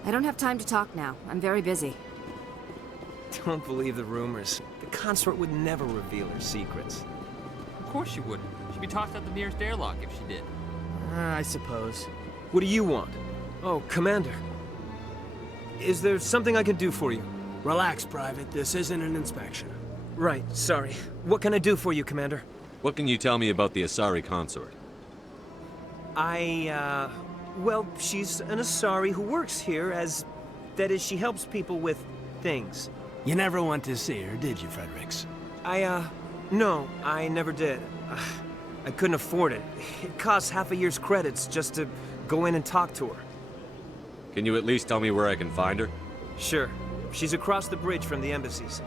I don't have time to talk now. I'm very busy. Don't believe the rumors. The consort would never reveal her secrets. Of course she wouldn't. She'd be tossed out the nearest airlock if she did. I suppose. What do you want? Oh, Commander. Is there something I can do for you? Relax, Private. This isn't an inspection. Right, sorry. What can I do for you, Commander? What can you tell me about the Asari consort? Well, she's an Asari who works here that is, she helps people with things. You never went to see her, did you, Fredericks? No, I never did. I couldn't afford it. It costs half a year's credits just to go in and talk to her. Can you at least tell me where I can find her? Sure. She's across the bridge from the embassies.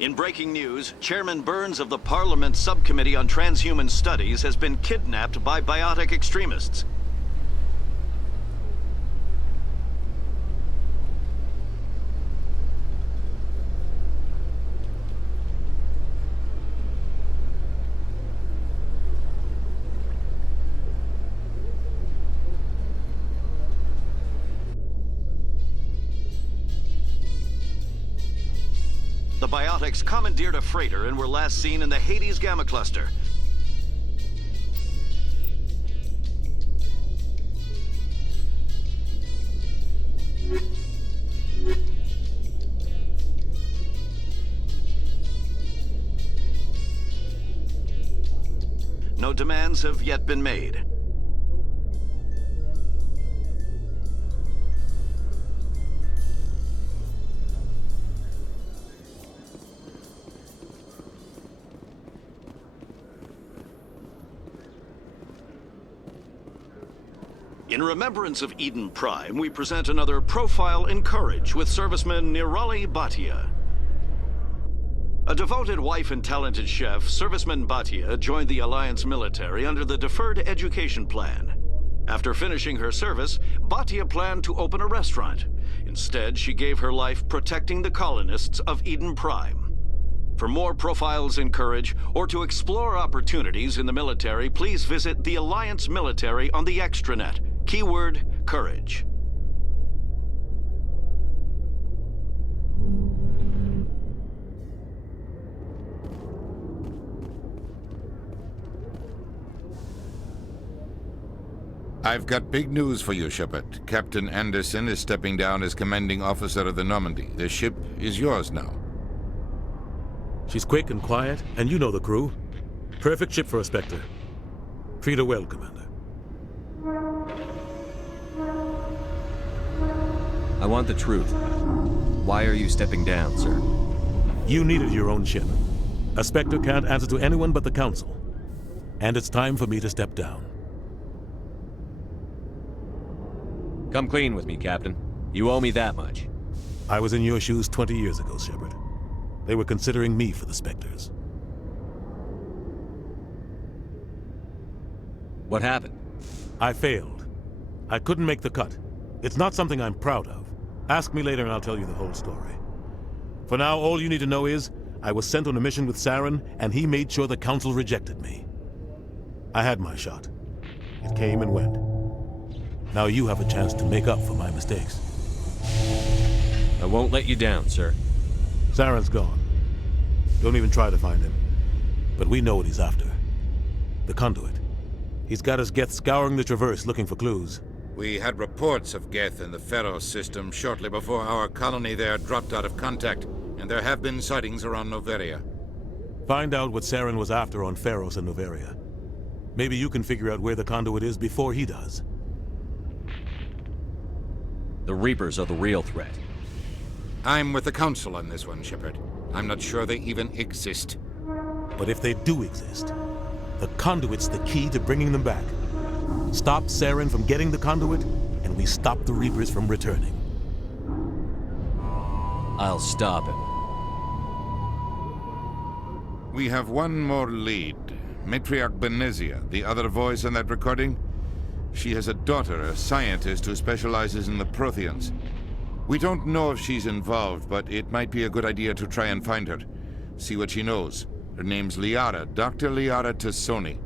In breaking news, Chairman Burns of the Parliament Subcommittee on Transhuman Studies has been kidnapped by biotic extremists. The biotics commandeered a freighter and were last seen in the Hades Gamma Cluster. No demands have yet been made. In remembrance of Eden Prime, we present another profile in courage with serviceman Nirali Bhatia. A devoted wife and talented chef, Serviceman Bhatia joined the Alliance military under the Deferred Education Plan. After finishing her service, Bhatia planned to open a restaurant. Instead, she gave her life protecting the colonists of Eden Prime. For more profiles in courage, or to explore opportunities in the military, please visit the Alliance military on the extranet. Keyword, courage. I've got big news for you, Shepard. Captain Anderson is stepping down as commanding officer of the Normandy. The ship is yours now. She's quick and quiet, and you know the crew. Perfect ship for a Spectre. Treat her well, Commander. I want the truth. Why are you stepping down, sir? You needed your own ship. A Spectre can't answer to anyone but the Council. And it's time for me to step down. Come clean with me, Captain. You owe me that much. I was in your shoes 20 years ago, Shepard. They were considering me for the Spectres. What happened? I failed. I couldn't make the cut. It's not something I'm proud of. Ask me later and I'll tell you the whole story. For now, all you need to know is, I was sent on a mission with Saren, and he made sure the Council rejected me. I had my shot. It came and went. Now you have a chance to make up for my mistakes. I won't let you down, sir. Saren's gone. Don't even try to find him. But we know what he's after. The conduit. He's got his Geth scouring the Traverse looking for clues. We had reports of Geth in the Pharos system shortly before our colony there dropped out of contact, and there have been sightings around Noveria. Find out what Saren was after on Pharos and Noveria. Maybe you can figure out where the conduit is before he does. The Reapers are the real threat. I'm with the Council on this one, Shepard. I'm not sure they even exist. But if they do exist, the conduit's the key to bringing them back. Stop Saren from getting the conduit, and we stop the Reapers from returning. I'll stop him. We have one more lead. Matriarch Benezia, the other voice on that recording. She has a daughter, a scientist who specializes in the Protheans. We don't know if she's involved, but it might be a good idea to try and find her. See what she knows. Her name's Liara, Dr. Liara Tassoni.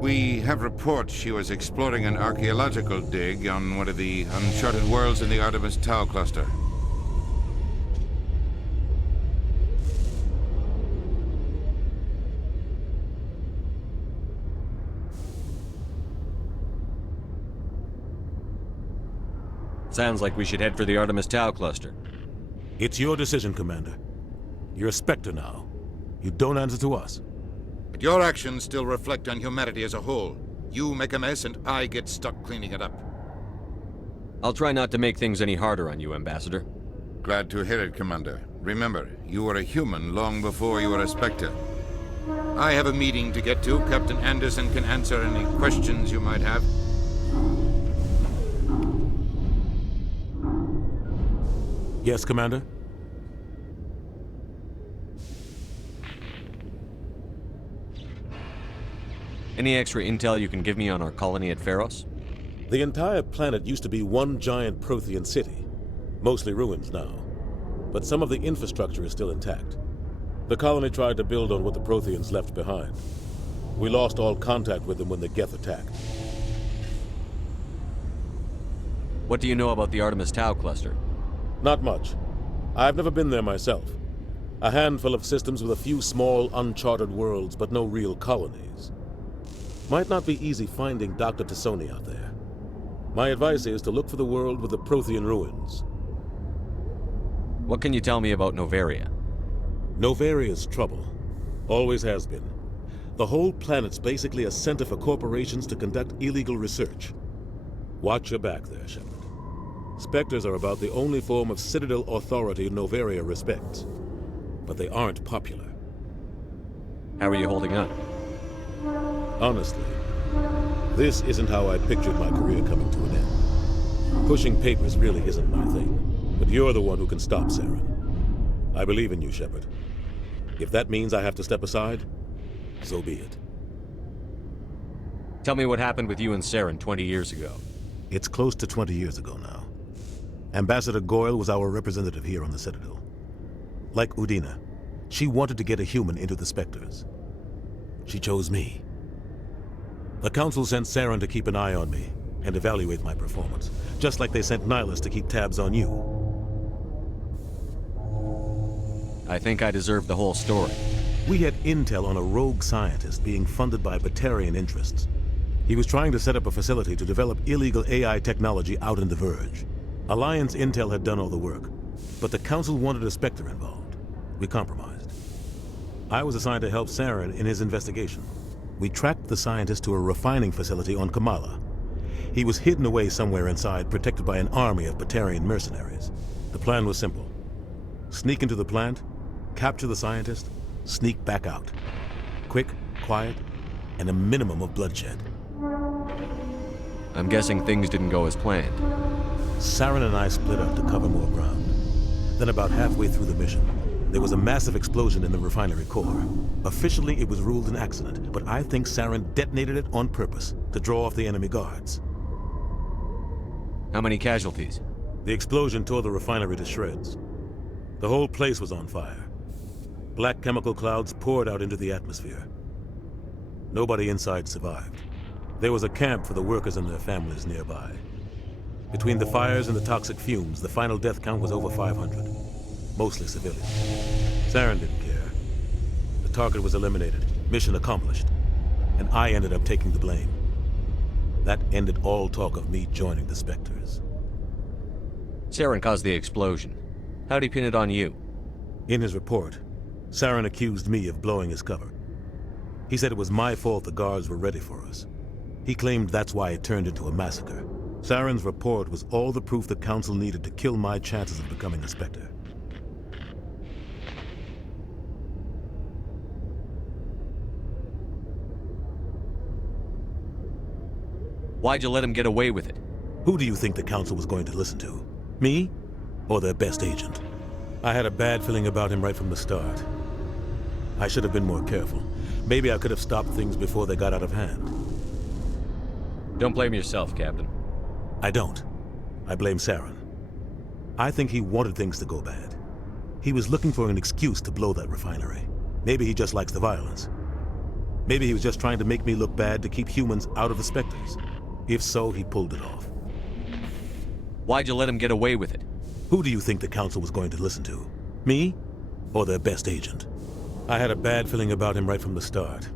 We have reports she was exploring an archaeological dig on one of the uncharted worlds in the Artemis Tau cluster. Sounds like we should head for the Artemis Tau cluster. It's your decision, Commander. You're a Spectre now. You don't answer to us. But your actions still reflect on humanity as a whole. You make a mess and I get stuck cleaning it up. I'll try not to make things any harder on you, Ambassador. Glad to hear it, Commander. Remember, you were a human long before you were a Spectre. I have a meeting to get to. Captain Anderson can answer any questions you might have. Yes, Commander? Any extra intel you can give me on our colony at Pharos? The entire planet used to be one giant Prothean city. Mostly ruins now. But some of the infrastructure is still intact. The colony tried to build on what the Protheans left behind. We lost all contact with them when the Geth attacked. What do you know about the Artemis Tau cluster? Not much. I've never been there myself. A handful of systems with a few small, uncharted worlds, but no real colonies. Might not be easy finding Dr. Tassoni out there. My advice is to look for the world with the Prothean ruins. What can you tell me about Noveria? Noveria's trouble. Always has been. The whole planet's basically a center for corporations to conduct illegal research. Watch your back there, Shepard. Spectres are about the only form of Citadel authority Noveria respects. But they aren't popular. How are you holding up? Honestly, this isn't how I pictured my career coming to an end. Pushing papers really isn't my thing. But you're the one who can stop Saren. I believe in you, Shepard. If that means I have to step aside, so be it. Tell me what happened with you and Saren 20 years ago. It's close to 20 years ago now. Ambassador Goyle was our representative here on the Citadel. Like Udina, she wanted to get a human into the Spectres. She chose me. The Council sent Saren to keep an eye on me and evaluate my performance, just like they sent Nihilus to keep tabs on you. I think I deserve the whole story. We had intel on a rogue scientist being funded by Batarian interests. He was trying to set up a facility to develop illegal AI technology out in the Verge. Alliance intel had done all the work, but the Council wanted a Spectre involved. We compromised. I was assigned to help Saren in his investigation. We tracked the scientist to a refining facility on Kamala. He was hidden away somewhere inside, protected by an army of Batarian mercenaries. The plan was simple. Sneak into the plant, capture the scientist, sneak back out. Quick, quiet, and a minimum of bloodshed. I'm guessing things didn't go as planned. Saren and I split up to cover more ground. Then about halfway through the mission, there was a massive explosion in the refinery core. Officially, it was ruled an accident, but I think Saren detonated it on purpose to draw off the enemy guards. How many casualties? The explosion tore the refinery to shreds. The whole place was on fire. Black chemical clouds poured out into the atmosphere. Nobody inside survived. There was a camp for the workers and their families nearby. Between the fires and the toxic fumes, the final death count was over 500. Mostly civilians. Saren didn't care. The target was eliminated, mission accomplished, and I ended up taking the blame. That ended all talk of me joining the Spectres. Saren caused the explosion. How'd he pin it on you? In his report, Saren accused me of blowing his cover. He said it was my fault the guards were ready for us. He claimed that's why it turned into a massacre. Saren's report was all the proof the Council needed to kill my chances of becoming a Spectre. Why'd you let him get away with it? Who do you think the Council was going to listen to? Me? Or their best agent? I had a bad feeling about him right from the start. I should have been more careful. Maybe I could have stopped things before they got out of hand. Don't blame yourself, Captain. I don't. I blame Saren. I think he wanted things to go bad. He was looking for an excuse to blow that refinery. Maybe he just likes the violence. Maybe he was just trying to make me look bad to keep humans out of the Spectres. If so, he pulled it off. Why'd you let him get away with it? Who do you think the Council was going to listen to? Me? Or their best agent? I had a bad feeling about him right from the start.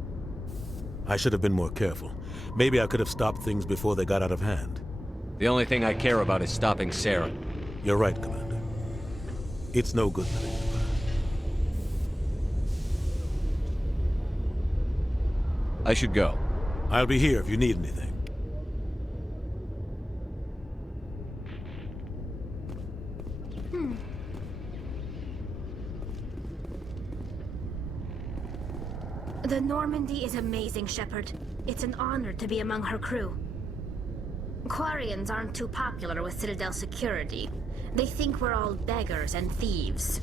I should have been more careful. Maybe I could have stopped things before they got out of hand. The only thing I care about is stopping Saren. You're right, Commander. It's no good living in the past. I should go. I'll be here if you need anything. The Normandy is amazing, Shepard. It's an honor to be among her crew. Quarians aren't too popular with Citadel security. They think we're all beggars and thieves.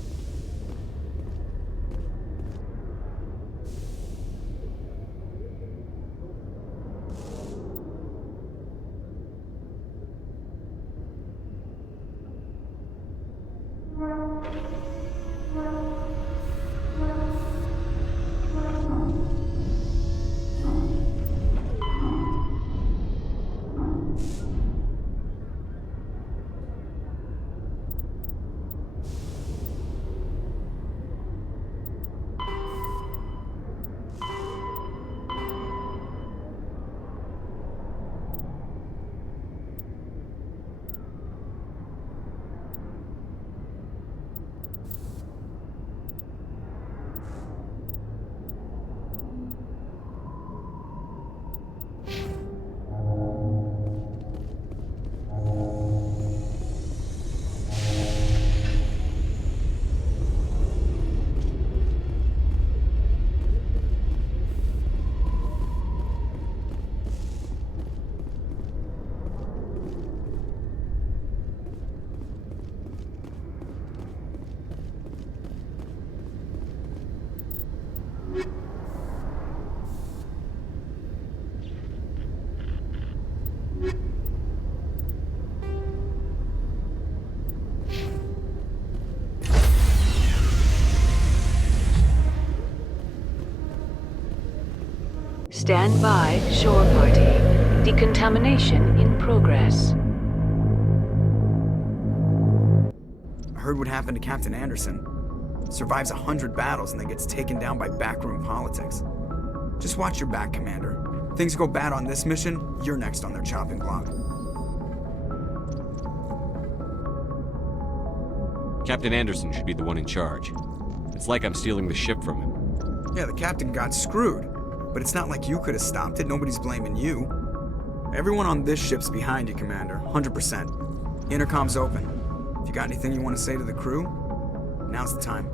Stand by, shore party. Decontamination in progress. I heard what happened to Captain Anderson. Survives 100 battles and then gets taken down by backroom politics. Just watch your back, Commander. Things go bad on this mission, you're next on their chopping block. Captain Anderson should be the one in charge. It's like I'm stealing the ship from him. Yeah, the captain got screwed. But it's not like you could have stopped it. Nobody's blaming you. Everyone on this ship's behind you, Commander. 100%. Intercom's open. If you got anything you want to say to the crew, now's the time.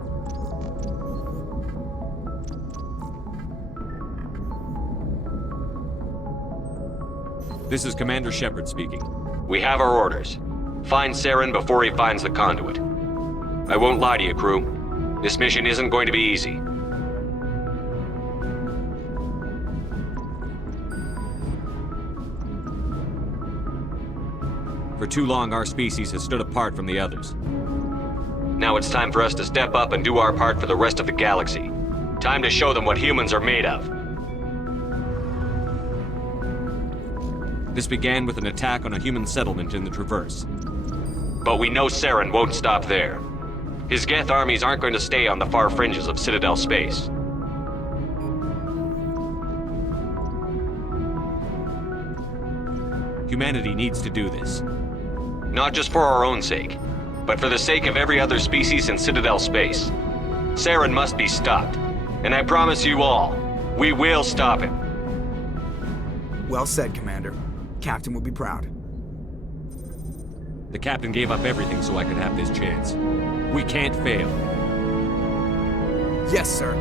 This is Commander Shepard speaking. We have our orders. Find Saren before he finds the conduit. I won't lie to you, crew. This mission isn't going to be easy. For too long, our species has stood apart from the others. Now it's time for us to step up and do our part for the rest of the galaxy. Time to show them what humans are made of. This began with an attack on a human settlement in the Traverse. But we know Saren won't stop there. His Geth armies aren't going to stay on the far fringes of Citadel space. Humanity needs to do this. Not just for our own sake, but for the sake of every other species in Citadel space. Saren must be stopped. And I promise you all, we will stop him. Well said, Commander. Captain will be proud. The captain gave up everything so I could have this chance. We can't fail. Yes, sir.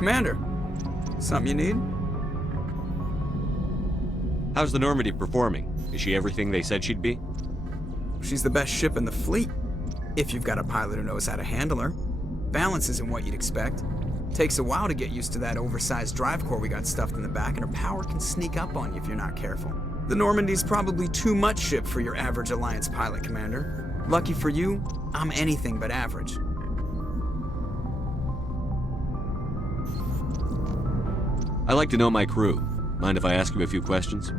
Commander, something you need? How's the Normandy performing? Is she everything they said she'd be? She's the best ship in the fleet, if you've got a pilot who knows how to handle her. Balance isn't what you'd expect. Takes a while to get used to that oversized drive core we got stuffed in the back, and her power can sneak up on you if you're not careful. The Normandy's probably too much ship for your average Alliance pilot, Commander. Lucky for you, I'm anything but average. I like to know my crew. Mind if I ask you a few questions?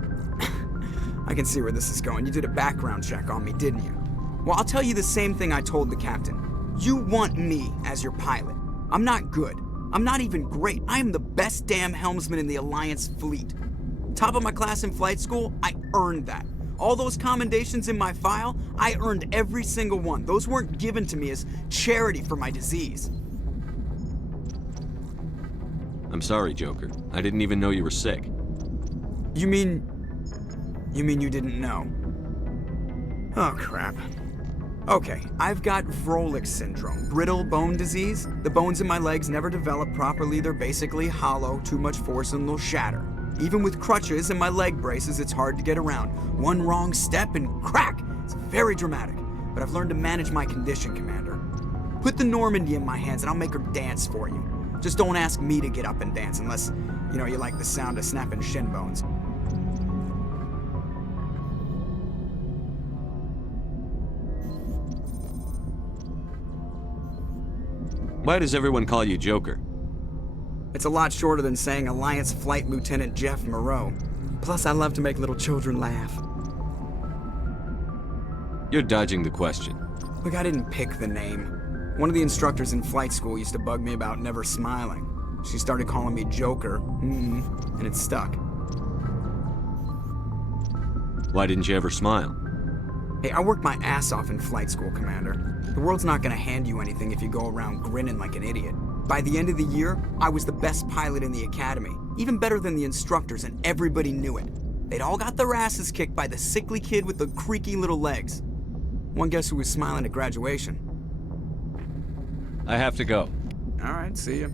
I can see where this is going. You did a background check on me, didn't you? Well, I'll tell you the same thing I told the captain. You want me as your pilot. I'm not good. I'm not even great. I am the best damn helmsman in the Alliance fleet. Top of my class in flight school, I earned that. All those commendations in my file, I earned every single one. Those weren't given to me as charity for my disease. I'm sorry, Joker. I didn't even know you were sick. You mean you didn't know? Oh, crap. Okay, I've got Vrolik syndrome, brittle bone disease. The bones in my legs never develop properly. They're basically hollow, too much force and they'll shatter. Even with crutches and my leg braces, it's hard to get around. One wrong step and crack! It's very dramatic. But I've learned to manage my condition, Commander. Put the Normandy in my hands and I'll make her dance for you. Just don't ask me to get up and dance unless, you like the sound of snapping shin bones. Why does everyone call you Joker? It's a lot shorter than saying Alliance Flight Lieutenant Jeff Moreau. Plus, I love to make little children laugh. You're dodging the question. Look, I didn't pick the name. One of the instructors in flight school used to bug me about never smiling. She started calling me Joker, and it stuck. Why didn't you ever smile? Hey, I worked my ass off in flight school, Commander. The world's not gonna hand you anything if you go around grinning like an idiot. By the end of the year, I was the best pilot in the academy, even better than the instructors, and everybody knew it. They'd all got their asses kicked by the sickly kid with the creaky little legs. One guess who was smiling at graduation? I have to go. All right, see ya.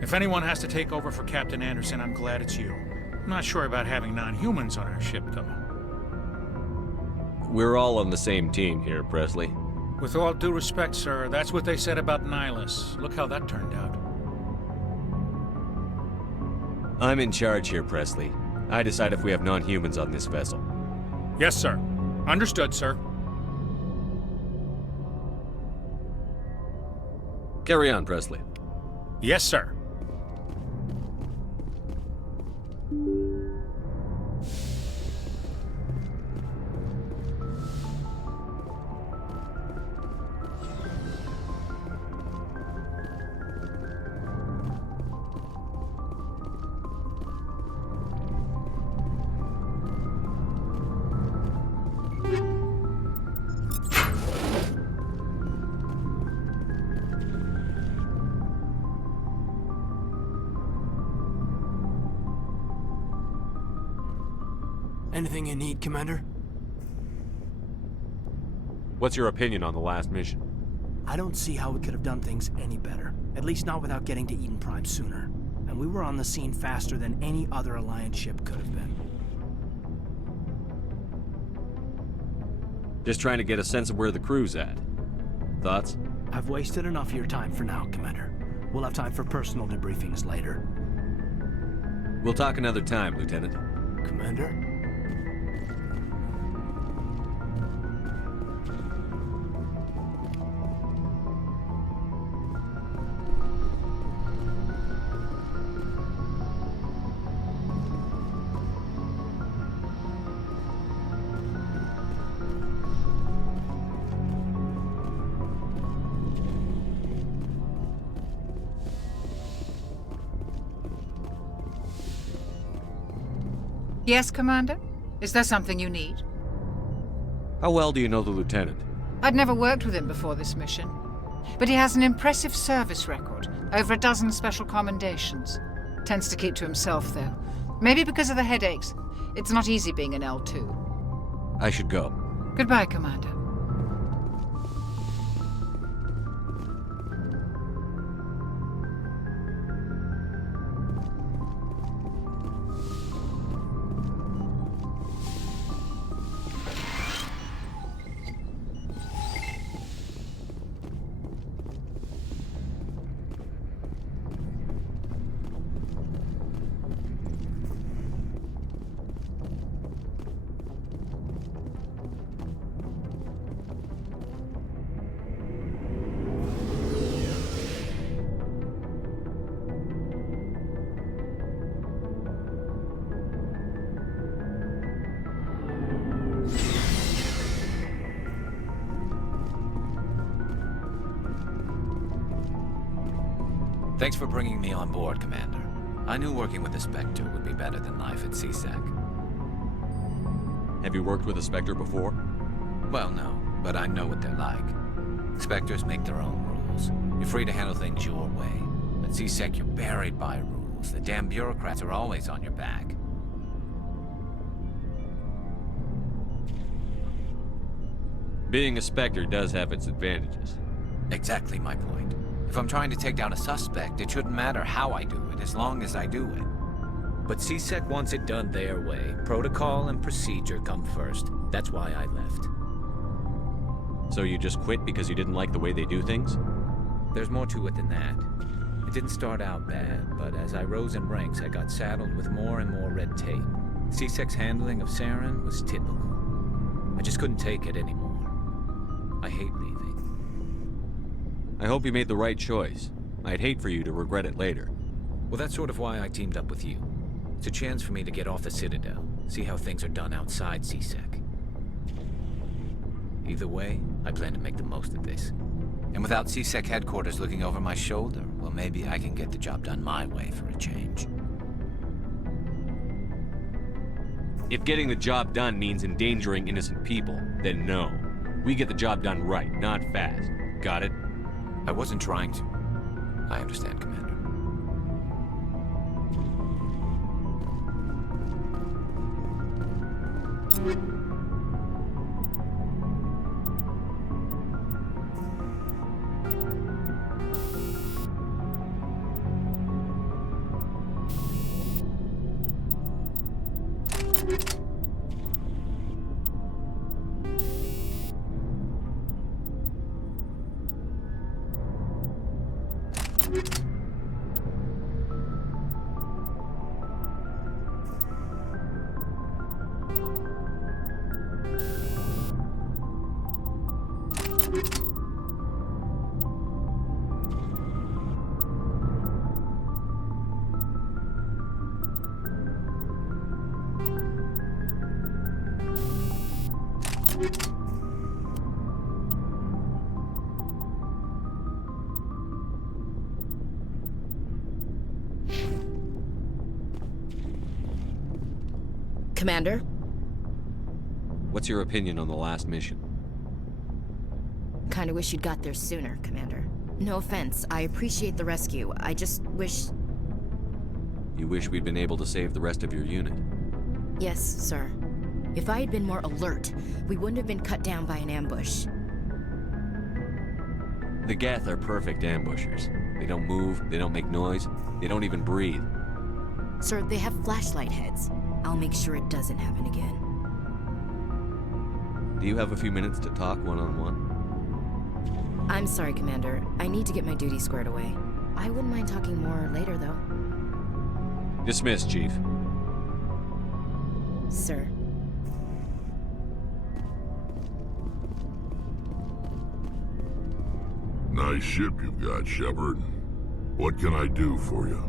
If anyone has to take over for Captain Anderson, I'm glad it's you. I'm not sure about having non-humans on our ship, though. We're all on the same team here, Presley. With all due respect, sir, that's what they said about Nihilus. Look how that turned out. I'm in charge here, Presley. I decide if we have non-humans on this vessel. Yes, sir. Understood, sir. Carry on, Presley. Yes, sir. Anything you need, Commander? What's your opinion on the last mission? I don't see how we could have done things any better. At least not without getting to Eden Prime sooner. And we were on the scene faster than any other Alliance ship could have been. Just trying to get a sense of where the crew's at. Thoughts? I've wasted enough of your time for now, Commander. We'll have time for personal debriefings later. We'll talk another time, Lieutenant. Commander? Yes, Commander? Is there something you need? How well do you know the Lieutenant? I'd never worked with him before this mission. But he has an impressive service record, Over a dozen special commendations. Tends to keep to himself, though. Maybe because of the headaches. It's not easy being an L2. I should go. Goodbye, Commander. Thanks for bringing me on board, Commander. I knew working with the Spectre would be better than life at CSEC. Have you worked with a Spectre before? Well, no, but I know what they're like. Spectres make their own rules. You're free to handle things your way. At CSEC, you're buried by rules. The damn bureaucrats are always on your back. Being a Spectre does have its advantages. Exactly my point. If I'm trying to take down a suspect, it shouldn't matter how I do it, as long as I do it. But CSEC wants it done their way. Protocol and procedure come first. That's why I left. So you just quit because you didn't like the way they do things? There's more to it than that. It didn't start out bad, but as I rose in ranks, I got saddled with more and more red tape. CSEC's handling of Saren was typical. I just couldn't take it anymore. I hate leaving. I hope you made the right choice. I'd hate for you to regret it later. Well, that's sort of why I teamed up with you. It's a chance for me to get off the Citadel, see how things are done outside CSEC. Either way, I plan to make the most of this. And without CSEC headquarters looking over my shoulder, well, maybe I can get the job done my way for a change. If getting the job done means endangering innocent people, then no. We get the job done right, not fast. Got it? I wasn't trying to. I understand, Commander. Commander? What's your opinion on the last mission? Kinda wish you'd got there sooner, Commander. No offense, I appreciate the rescue. I just wish... You wish we'd been able to save the rest of your unit? Yes, sir. If I had been more alert, we wouldn't have been cut down by an ambush. The Geth are perfect ambushers. They don't move, they don't make noise, they don't even breathe. Sir, they have flashlight heads. I'll make sure it doesn't happen again. Do you have a few minutes to talk one-on-one? I'm sorry, Commander. I need to get my duty squared away. I wouldn't mind talking more later, though. Dismissed, Chief. Sir. Nice ship you've got, Shepard. What can I do for you?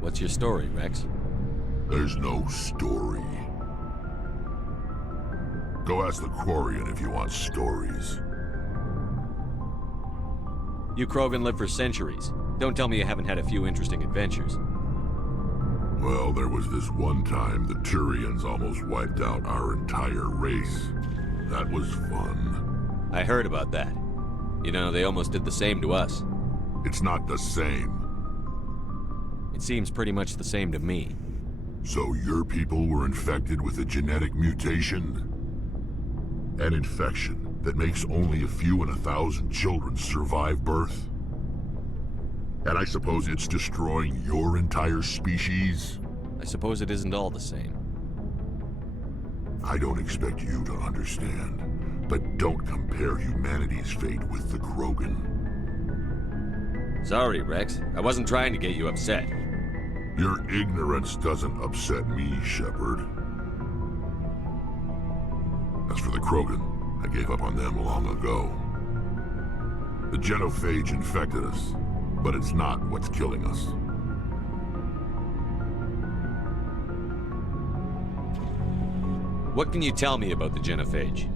What's your story, Rex? There's no story. Go ask the Quarian if you want stories. You Krogan live for centuries. Don't tell me you haven't had a few interesting adventures. Well, there was this one time the Turians almost wiped out our entire race. That was fun. I heard about that. You know, they almost did the same to us. It's not the same. It seems pretty much the same to me. So your people were infected with a genetic mutation? An infection that makes only a few in 1,000 children survive birth? And I suppose it's destroying your entire species? I suppose it isn't all the same. I don't expect you to understand, but don't compare humanity's fate with the Krogan. Sorry, Rex. I wasn't trying to get you upset. Your ignorance doesn't upset me, Shepard. As for the Krogan, I gave up on them long ago. The genophage infected us, but it's not what's killing us. What can you tell me about the genophage?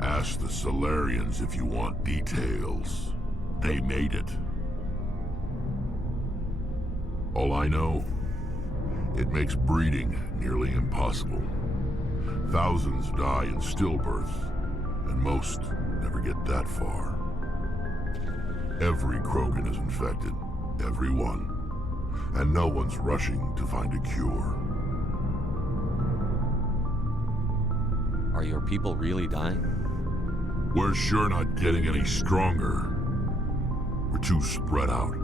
Ask the Solarians if you want details. They made it. All I know, it makes breeding nearly impossible. Thousands die in stillbirth, and most never get that far. Every Krogan is infected, every one, and no one's rushing to find a cure. Are your people really dying? We're sure not getting any stronger. We're too spread out.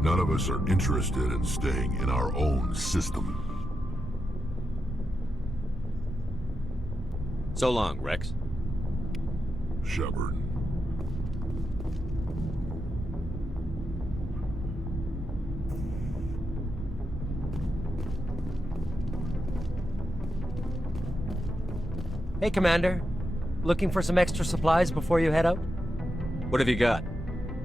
None of us are interested in staying in our own system. So long, Rex. Shepard. Hey, Commander. Looking for some extra supplies before you head out? What have you got?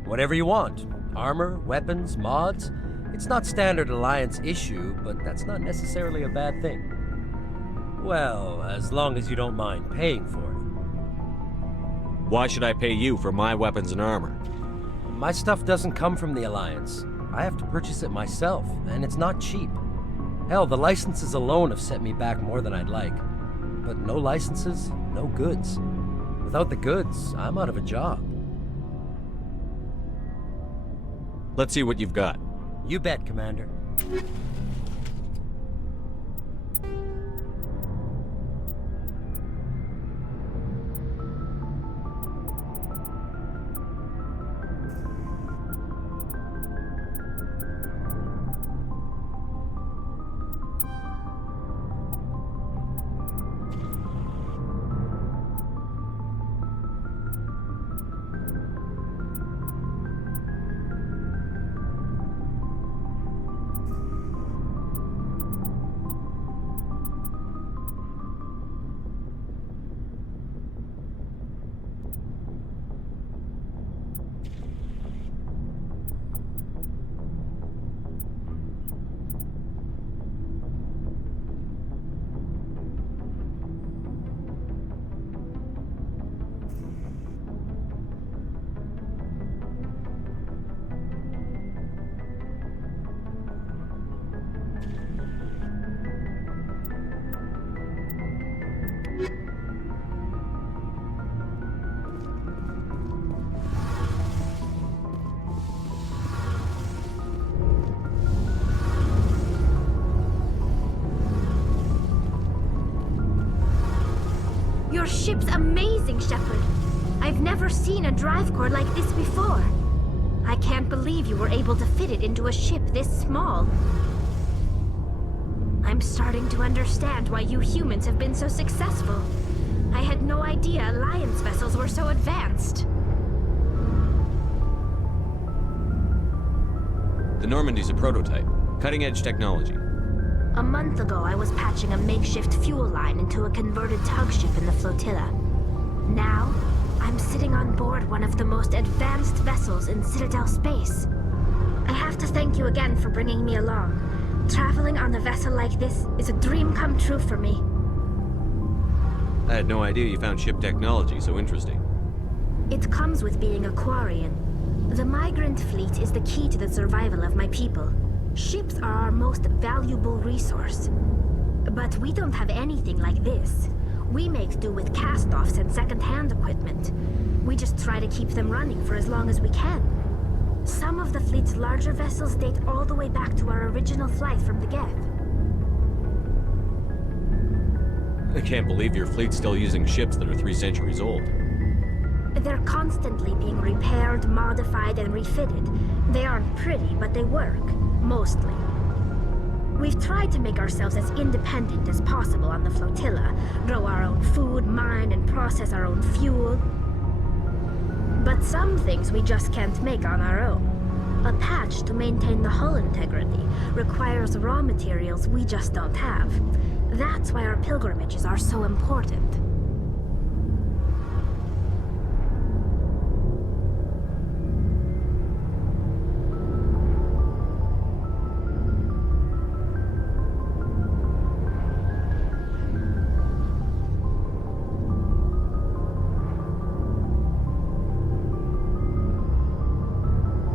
Whatever you want. Armor, weapons, mods. It's not standard Alliance issue, but that's not necessarily a bad thing. Well, as long as you don't mind paying for it. Why should I pay you for my weapons and armor? My stuff doesn't come from the Alliance. I have to purchase it myself, and it's not cheap. Hell, the licenses alone have set me back more than I'd like. But no licenses, no goods. Without the goods, I'm out of a job. Let's see what you've got. You bet, Commander. Your ship's amazing, Shepard. I've never seen a drive core like this before. I can't believe you were able to fit it into a ship this small. I'm starting to understand why you humans have been so successful. I had no idea Alliance vessels were so advanced. The Normandy's a prototype. Cutting-edge technology. A month ago, I was patching a makeshift fuel line into a converted tug ship in the flotilla. Now, I'm sitting on board one of the most advanced vessels in Citadel space. I have to thank you again for bringing me along. Traveling on a vessel like this is a dream come true for me. I had no idea you found ship technology so interesting. It comes with being a Quarian. The migrant fleet is the key to the survival of my people. Ships are our most valuable resource. But we don't have anything like this. We make do with cast-offs and second-hand equipment. We just try to keep them running for as long as we can. Some of the fleet's larger vessels date all the way back to our original flight from the Geth. I can't believe your fleet's still using ships that are 3 centuries old. They're constantly being repaired, modified, and refitted. They aren't pretty, but they work. Mostly. We've tried to make ourselves as independent as possible on the flotilla, grow our own food, mine, and process our own fuel. But some things we just can't make on our own. A patch to maintain the hull integrity requires raw materials we just don't have. That's why our pilgrimages are so important.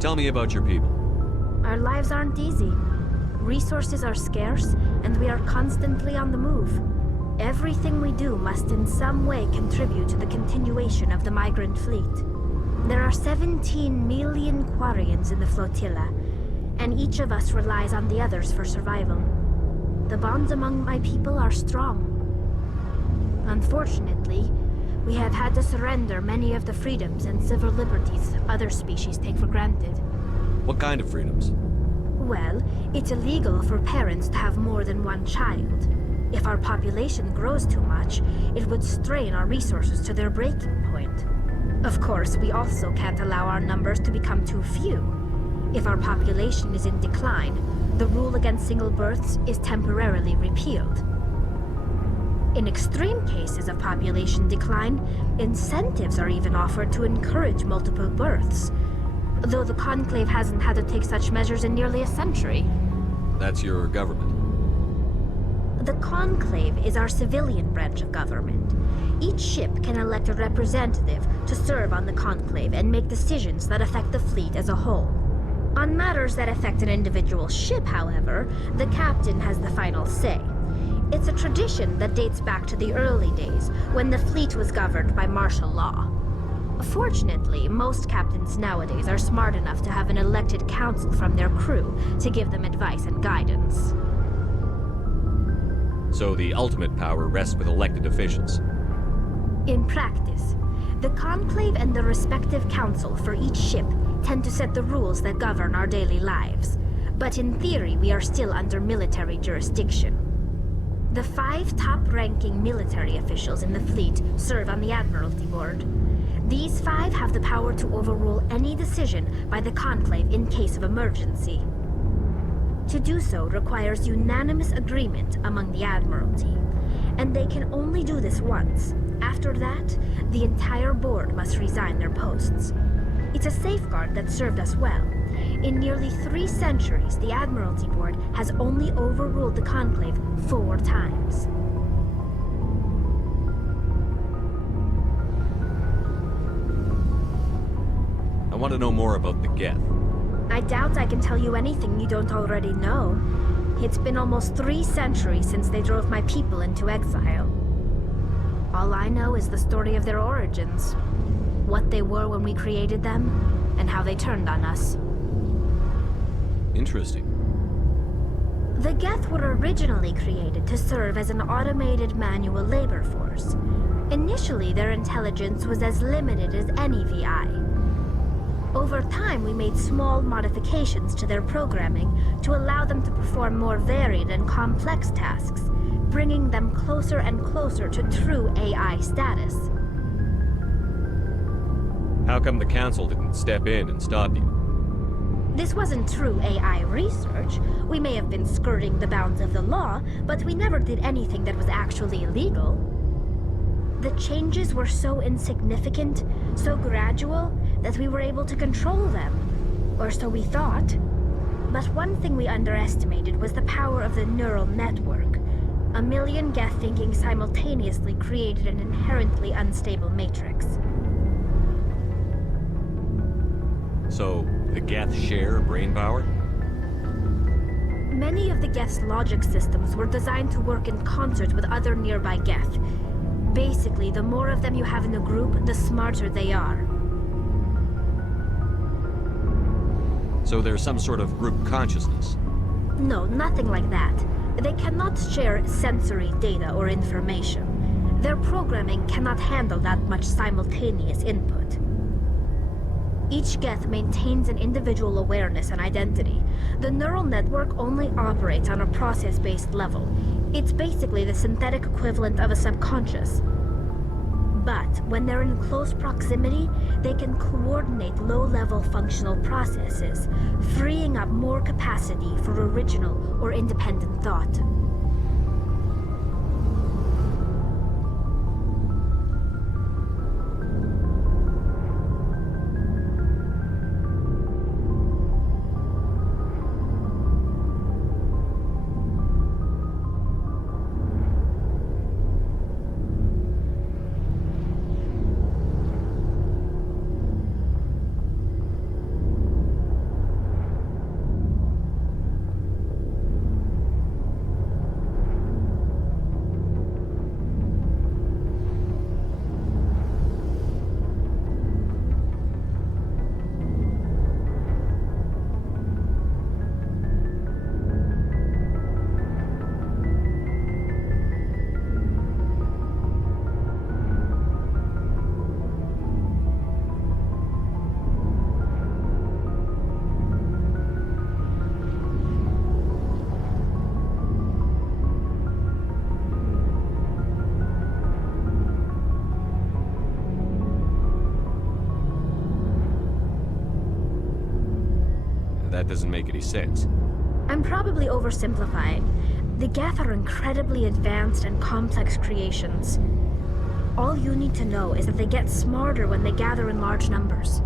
Tell me about your people. Our lives aren't easy. Resources are scarce, and we are constantly on the move. Everything we do must in some way contribute to the continuation of the migrant fleet. There are 17 million Quarians in the flotilla, and each of us relies on the others for survival. The bonds among my people are strong. Unfortunately, we have had to surrender many of the freedoms and civil liberties other species take for granted. What kind of freedoms? Well, it's illegal for parents to have more than one child. If our population grows too much, it would strain our resources to their breaking point. Of course, we also can't allow our numbers to become too few. If our population is in decline, the rule against single births is temporarily repealed. In extreme cases of population decline, incentives are even offered to encourage multiple births, though the Conclave hasn't had to take such measures in nearly a century. That's your government. The Conclave is our civilian branch of government. Each ship can elect a representative to serve on the Conclave and make decisions that affect the fleet as a whole. On matters that affect an individual ship, however, the captain has the final say. It's a tradition that dates back to the early days, when the fleet was governed by martial law. Fortunately, most captains nowadays are smart enough to have an elected council from their crew to give them advice and guidance. So the ultimate power rests with elected officials. In practice, the Conclave and the respective council for each ship tend to set the rules that govern our daily lives. But in theory, we are still under military jurisdiction. The 5 top-ranking military officials in the fleet serve on the Admiralty Board. These 5 have the power to overrule any decision by the Conclave in case of emergency. To do so requires unanimous agreement among the Admiralty, and they can only do this once. After that, the entire board must resign their posts. It's a safeguard that served us well. In nearly 3 centuries, the Admiralty Board has only overruled the Conclave 4 times. I want to know more about the Geth. I doubt I can tell you anything you don't already know. It's been almost 3 centuries since they drove my people into exile. All I know is the story of their origins. What they were when we created them, and how they turned on us. Interesting. The Geth were originally created to serve as an automated manual labor force. Initially, their intelligence was as limited as any VI. Over time, we made small modifications to their programming to allow them to perform more varied and complex tasks, bringing them closer and closer to true AI status. How come the Council didn't step in and stop you? This wasn't true AI research. We may have been skirting the bounds of the law, but we never did anything that was actually illegal. The changes were so insignificant, so gradual, that we were able to control them. Or so we thought. But one thing we underestimated was the power of the neural network. A million Geth thinking simultaneously created an inherently unstable matrix. So, the Geth share brain power? Many of the Geth's logic systems were designed to work in concert with other nearby Geth. Basically, the more of them you have in a group, the smarter they are. So there's some sort of group consciousness. No, nothing like that. They cannot share sensory data or information. Their programming cannot handle that much simultaneous input. Each Geth maintains an individual awareness and identity. The neural network only operates on a process-based level. It's basically the synthetic equivalent of a subconscious. But when they're in close proximity, they can coordinate low-level functional processes, freeing up more capacity for original or independent thought. That doesn't make any sense. I'm probably oversimplifying. The Geth are incredibly advanced and complex creations. All you need to know is that they get smarter when they gather in large numbers.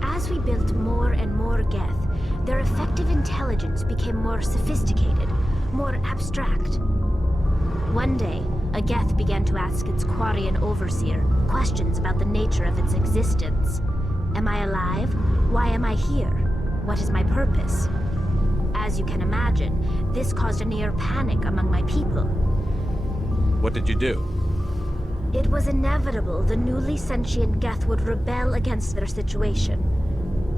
As we built more and more Geth, their effective intelligence became more sophisticated, more abstract. One day, a Geth began to ask its Quarian overseer questions about the nature of its existence. Am I alive? Why am I here? What is my purpose? As you can imagine, this caused a near panic among my people. What did you do? It was inevitable the newly sentient Geth would rebel against their situation.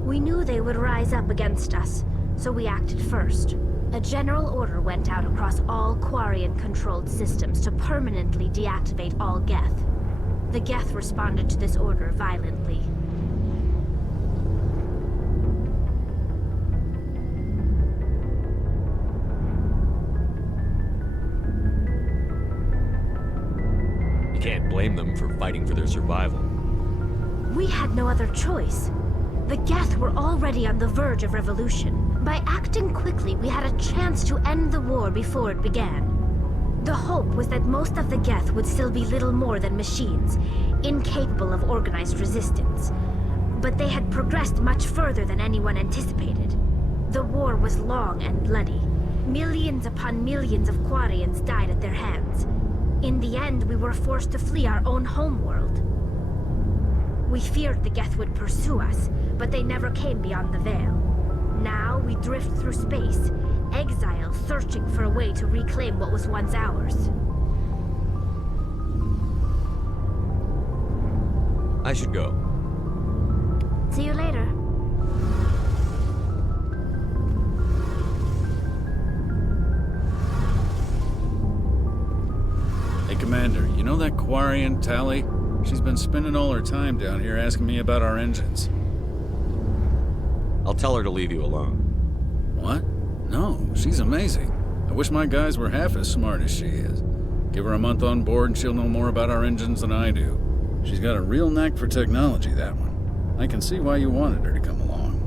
We knew they would rise up against us, so we acted first. A general order went out across all Quarian-controlled systems to permanently deactivate all Geth. The Geth responded to this order violently. Can't blame them for fighting for their survival. We had no other choice. The Geth were already on the verge of revolution. By acting quickly, we had a chance to end the war before it began. The hope was that most of the Geth would still be little more than machines, incapable of organized resistance. But they had progressed much further than anyone anticipated. The war was long and bloody. Millions upon millions of Quarians died at their hands. In the end, we were forced to flee our own homeworld. We feared the Geth would pursue us, but they never came beyond the Veil. Now we drift through space, exile searching for a way to reclaim what was once ours. I should go. See you later. Hey, Commander, you know that Quarian, Tali? She's been spending all her time down here asking me about our engines. I'll tell her to leave you alone. What? No, she's amazing. I wish my guys were half as smart as she is. Give her a month on board and she'll know more about our engines than I do. She's got a real knack for technology, that one. I can see why you wanted her to come along.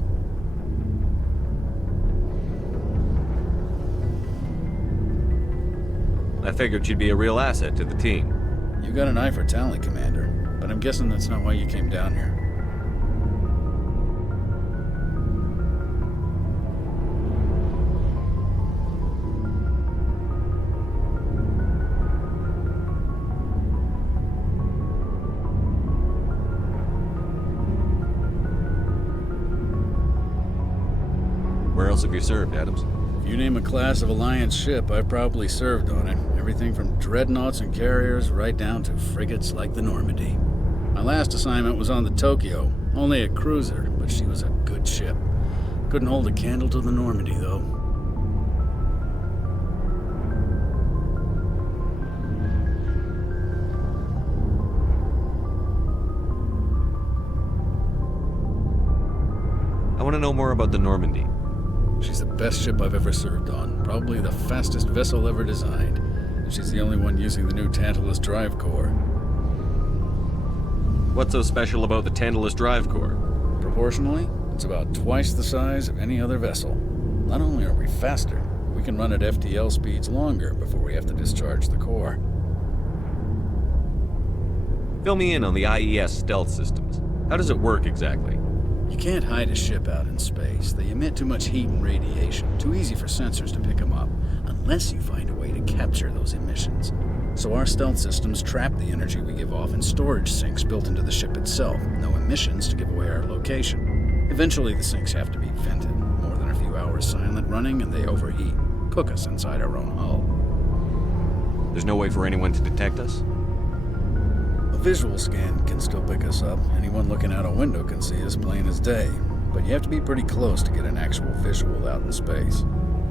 I figured she'd be a real asset to the team. You got an eye for talent, Commander, but I'm guessing that's not why you came down here. Where else have you served, Adams? If you name a class of Alliance ship, I've probably served on it. Everything from dreadnoughts and carriers right down to frigates like the Normandy. My last assignment was on the Tokyo, only a cruiser, but she was a good ship. Couldn't hold a candle to the Normandy, though. I want to know more about the Normandy. She's the best ship I've ever served on. Probably the fastest vessel ever designed. And she's the only one using the new Tantalus drive core. What's so special about the Tantalus drive core? Proportionally, it's about twice the size of any other vessel. Not only are we faster, we can run at FTL speeds longer before we have to discharge the core. Fill me in on the IES stealth systems. How does it work exactly? You can't hide a ship out in space. They emit too much heat and radiation. Too easy for sensors to pick them up, unless you find a way to capture those emissions. So our stealth systems trap the energy we give off in storage sinks built into the ship itself. No emissions to give away our location. Eventually the sinks have to be vented. More than a few hours silent running and they overheat. Cook us inside our own hull. There's no way for anyone to detect us? A visual scan can still pick us up. Anyone looking out a window can see us plain as day. But you have to be pretty close to get an actual visual out in space.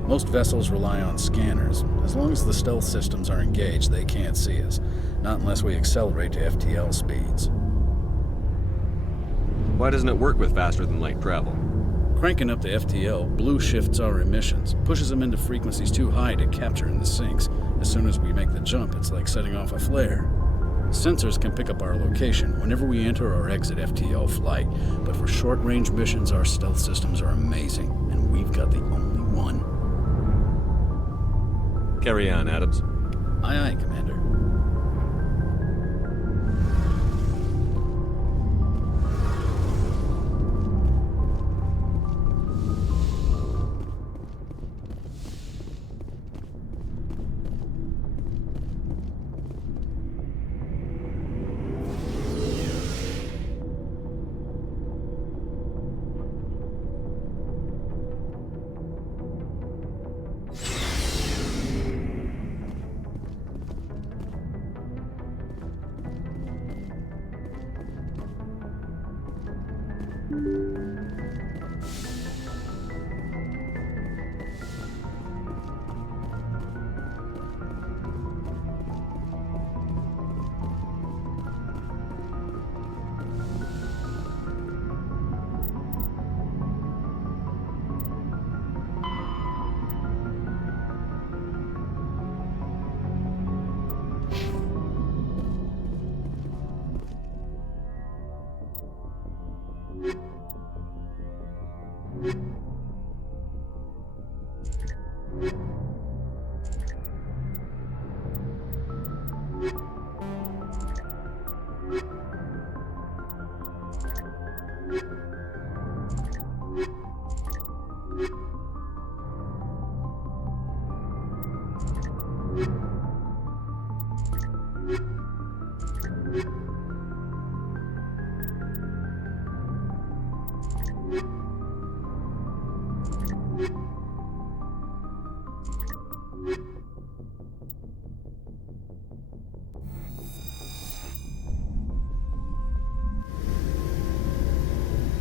Most vessels rely on scanners. As long as the stealth systems are engaged, they can't see us. Not unless we accelerate to FTL speeds. Why doesn't it work with faster-than-light travel? Cranking up to FTL blue shifts our emissions, pushes them into frequencies too high to capture in the sinks. As soon as we make the jump, it's like setting off a flare. Sensors can pick up our location whenever we enter or exit FTL flight, but for short-range missions, our stealth systems are amazing, and we've got the only one. Carry on, Adams. Aye, aye, Commander.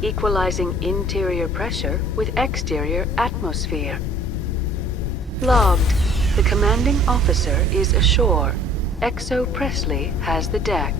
Equalizing interior pressure with exterior atmosphere. Logged. The commanding officer is ashore. Exo Presley has the deck.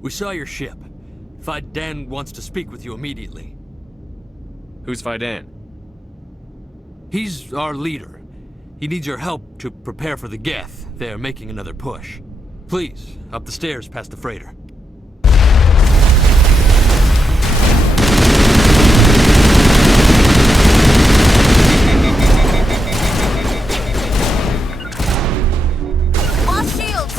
We saw your ship. Fidan wants to speak with you immediately. Who's Fidan? He's our leader. He needs your help to prepare for the Geth. They're making another push. Please, up the stairs past the freighter. Lost shields!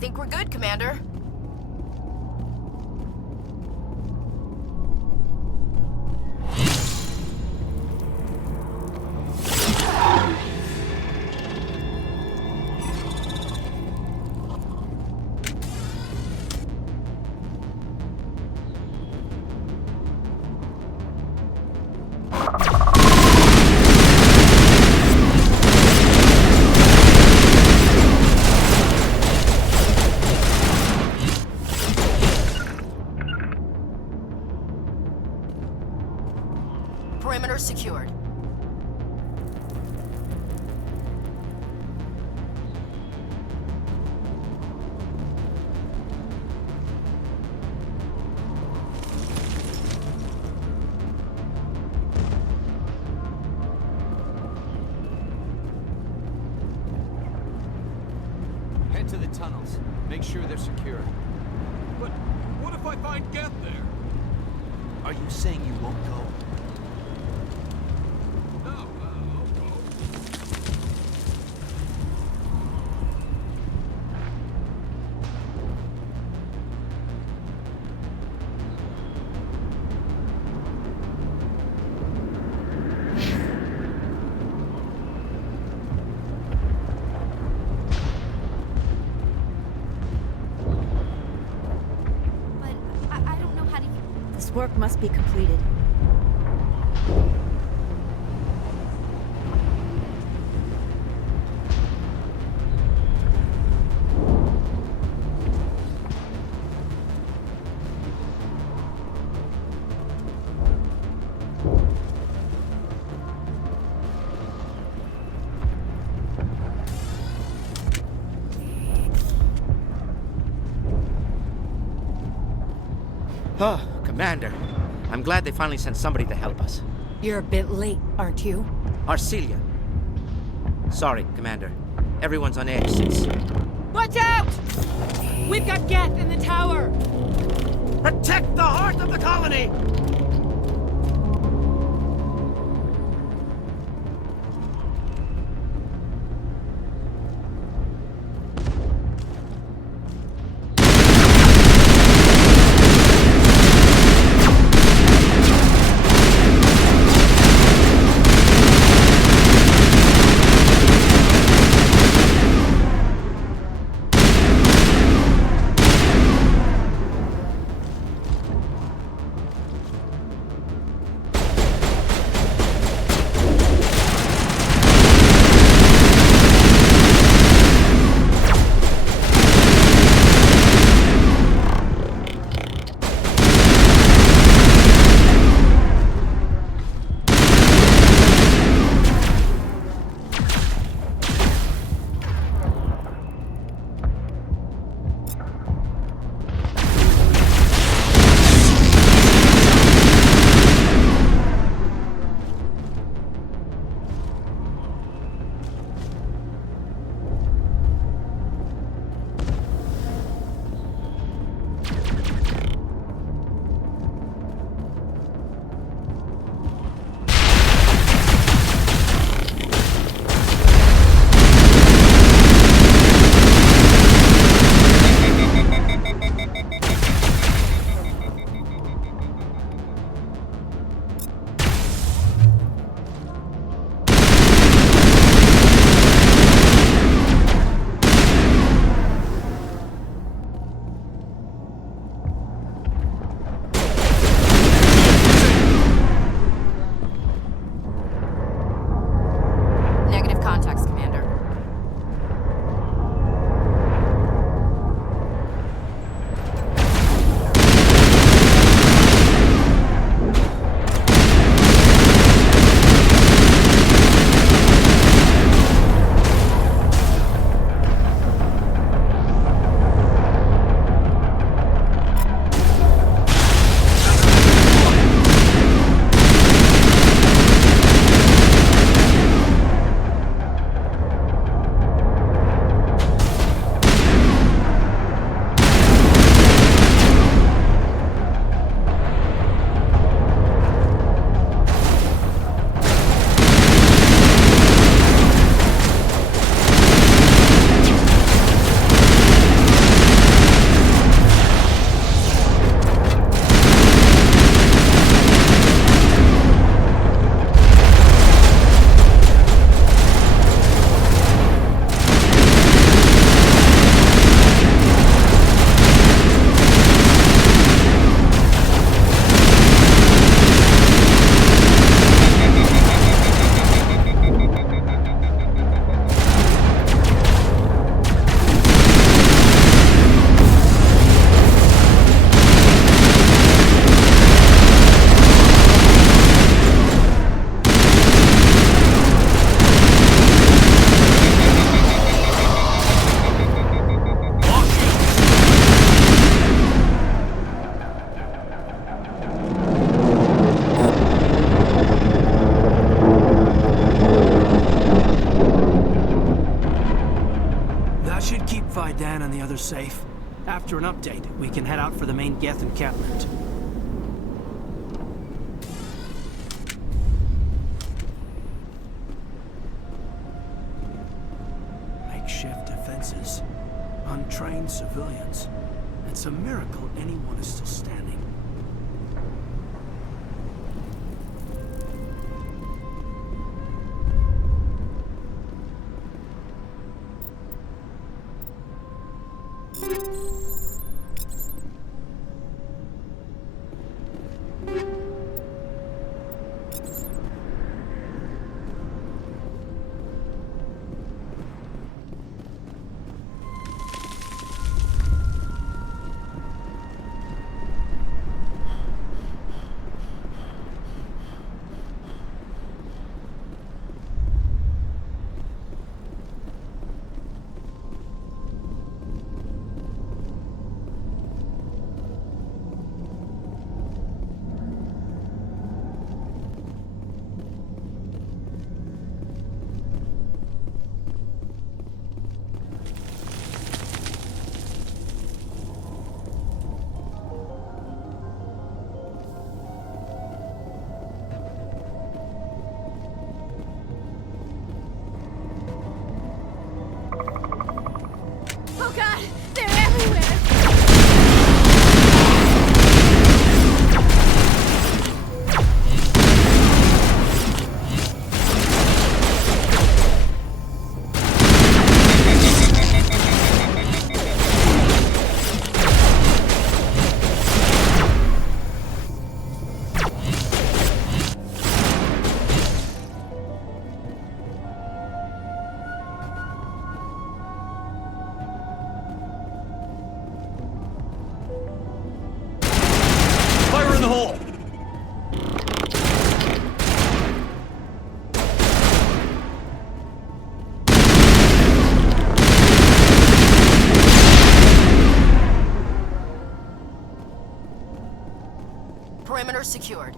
Think we're good, Commander. Perimeter secured. Head to the tunnels. Make sure they're secure. But what if I find Geth there? Are you saying you won't go? This work must be completed. Oh, Commander. I'm glad they finally sent somebody to help us. You're a bit late, aren't you? Arcelia. Sorry, Commander. Everyone's on edge since... Watch out! We've got Geth in the tower! Protect the heart of the colony! Dan and the others safe. After an update, we can head out for the main Geth encampment. makeshift defenses. Untrained civilians. It's a miracle anyone is still standing. Oh god, they're everywhere! Fire in the hole! Perimeter secured.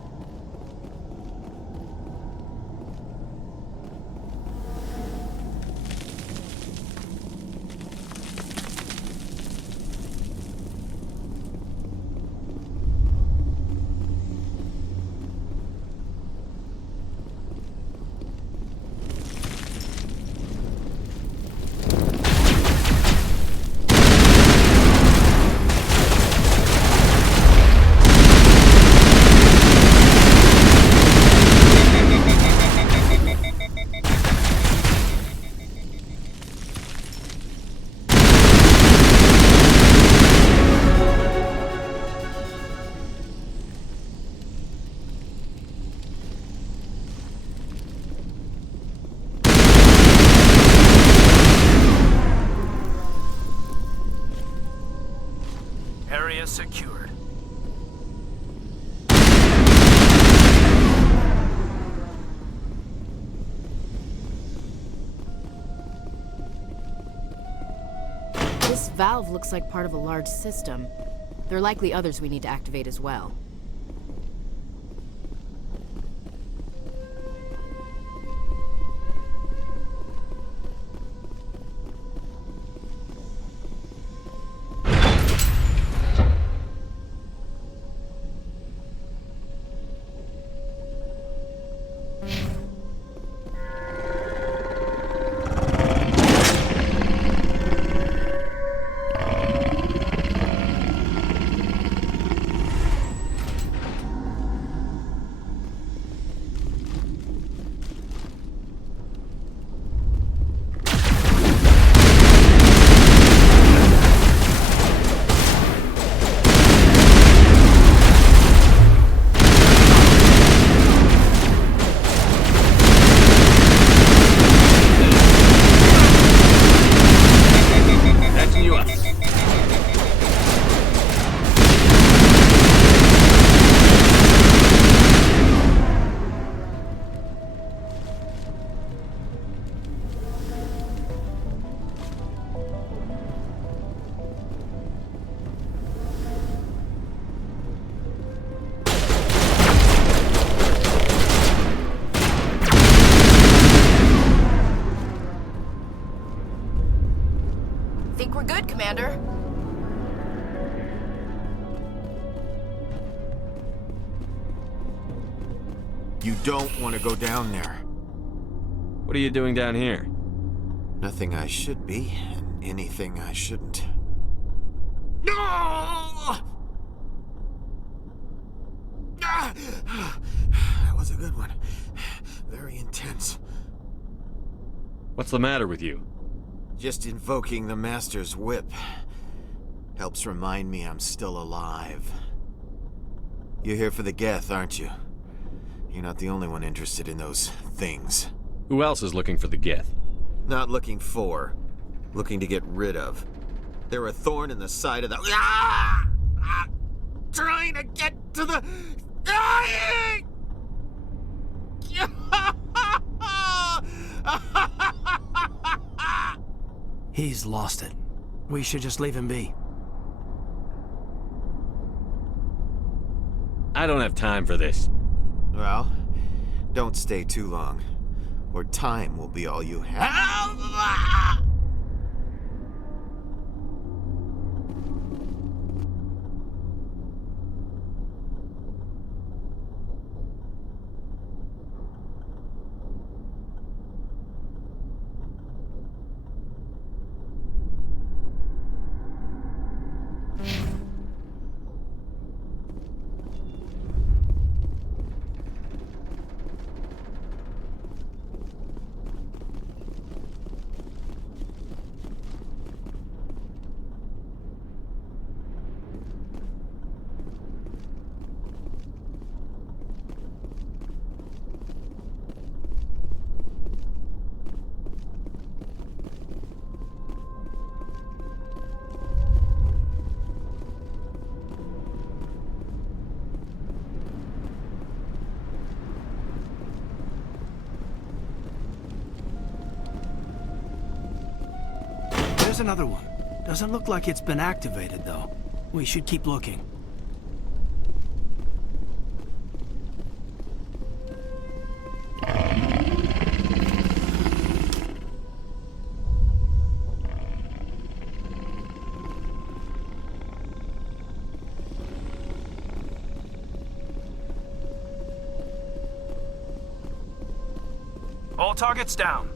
Area secured. This valve looks like part of a large system. There are likely others we need to activate as well. Think we're good, Commander. You don't want to go down there. What are you doing down here? Nothing I should be, and anything I shouldn't. No! That was a good one. Very intense. What's the matter with you? Just invoking the Master's whip helps remind me I'm still alive. You're here for the Geth, aren't you? You're not the only one interested in those things. Who else is looking for the Geth? Not looking for. Looking to get rid of. They're a thorn in the side of the... Ah! Ah! Trying to get to the... Dying! He's lost it. We should just leave him be. I don't have time for this. Well, don't stay too long, or time will be all you have. There's another one. Doesn't look like it's been activated, though. We should keep looking. All targets down.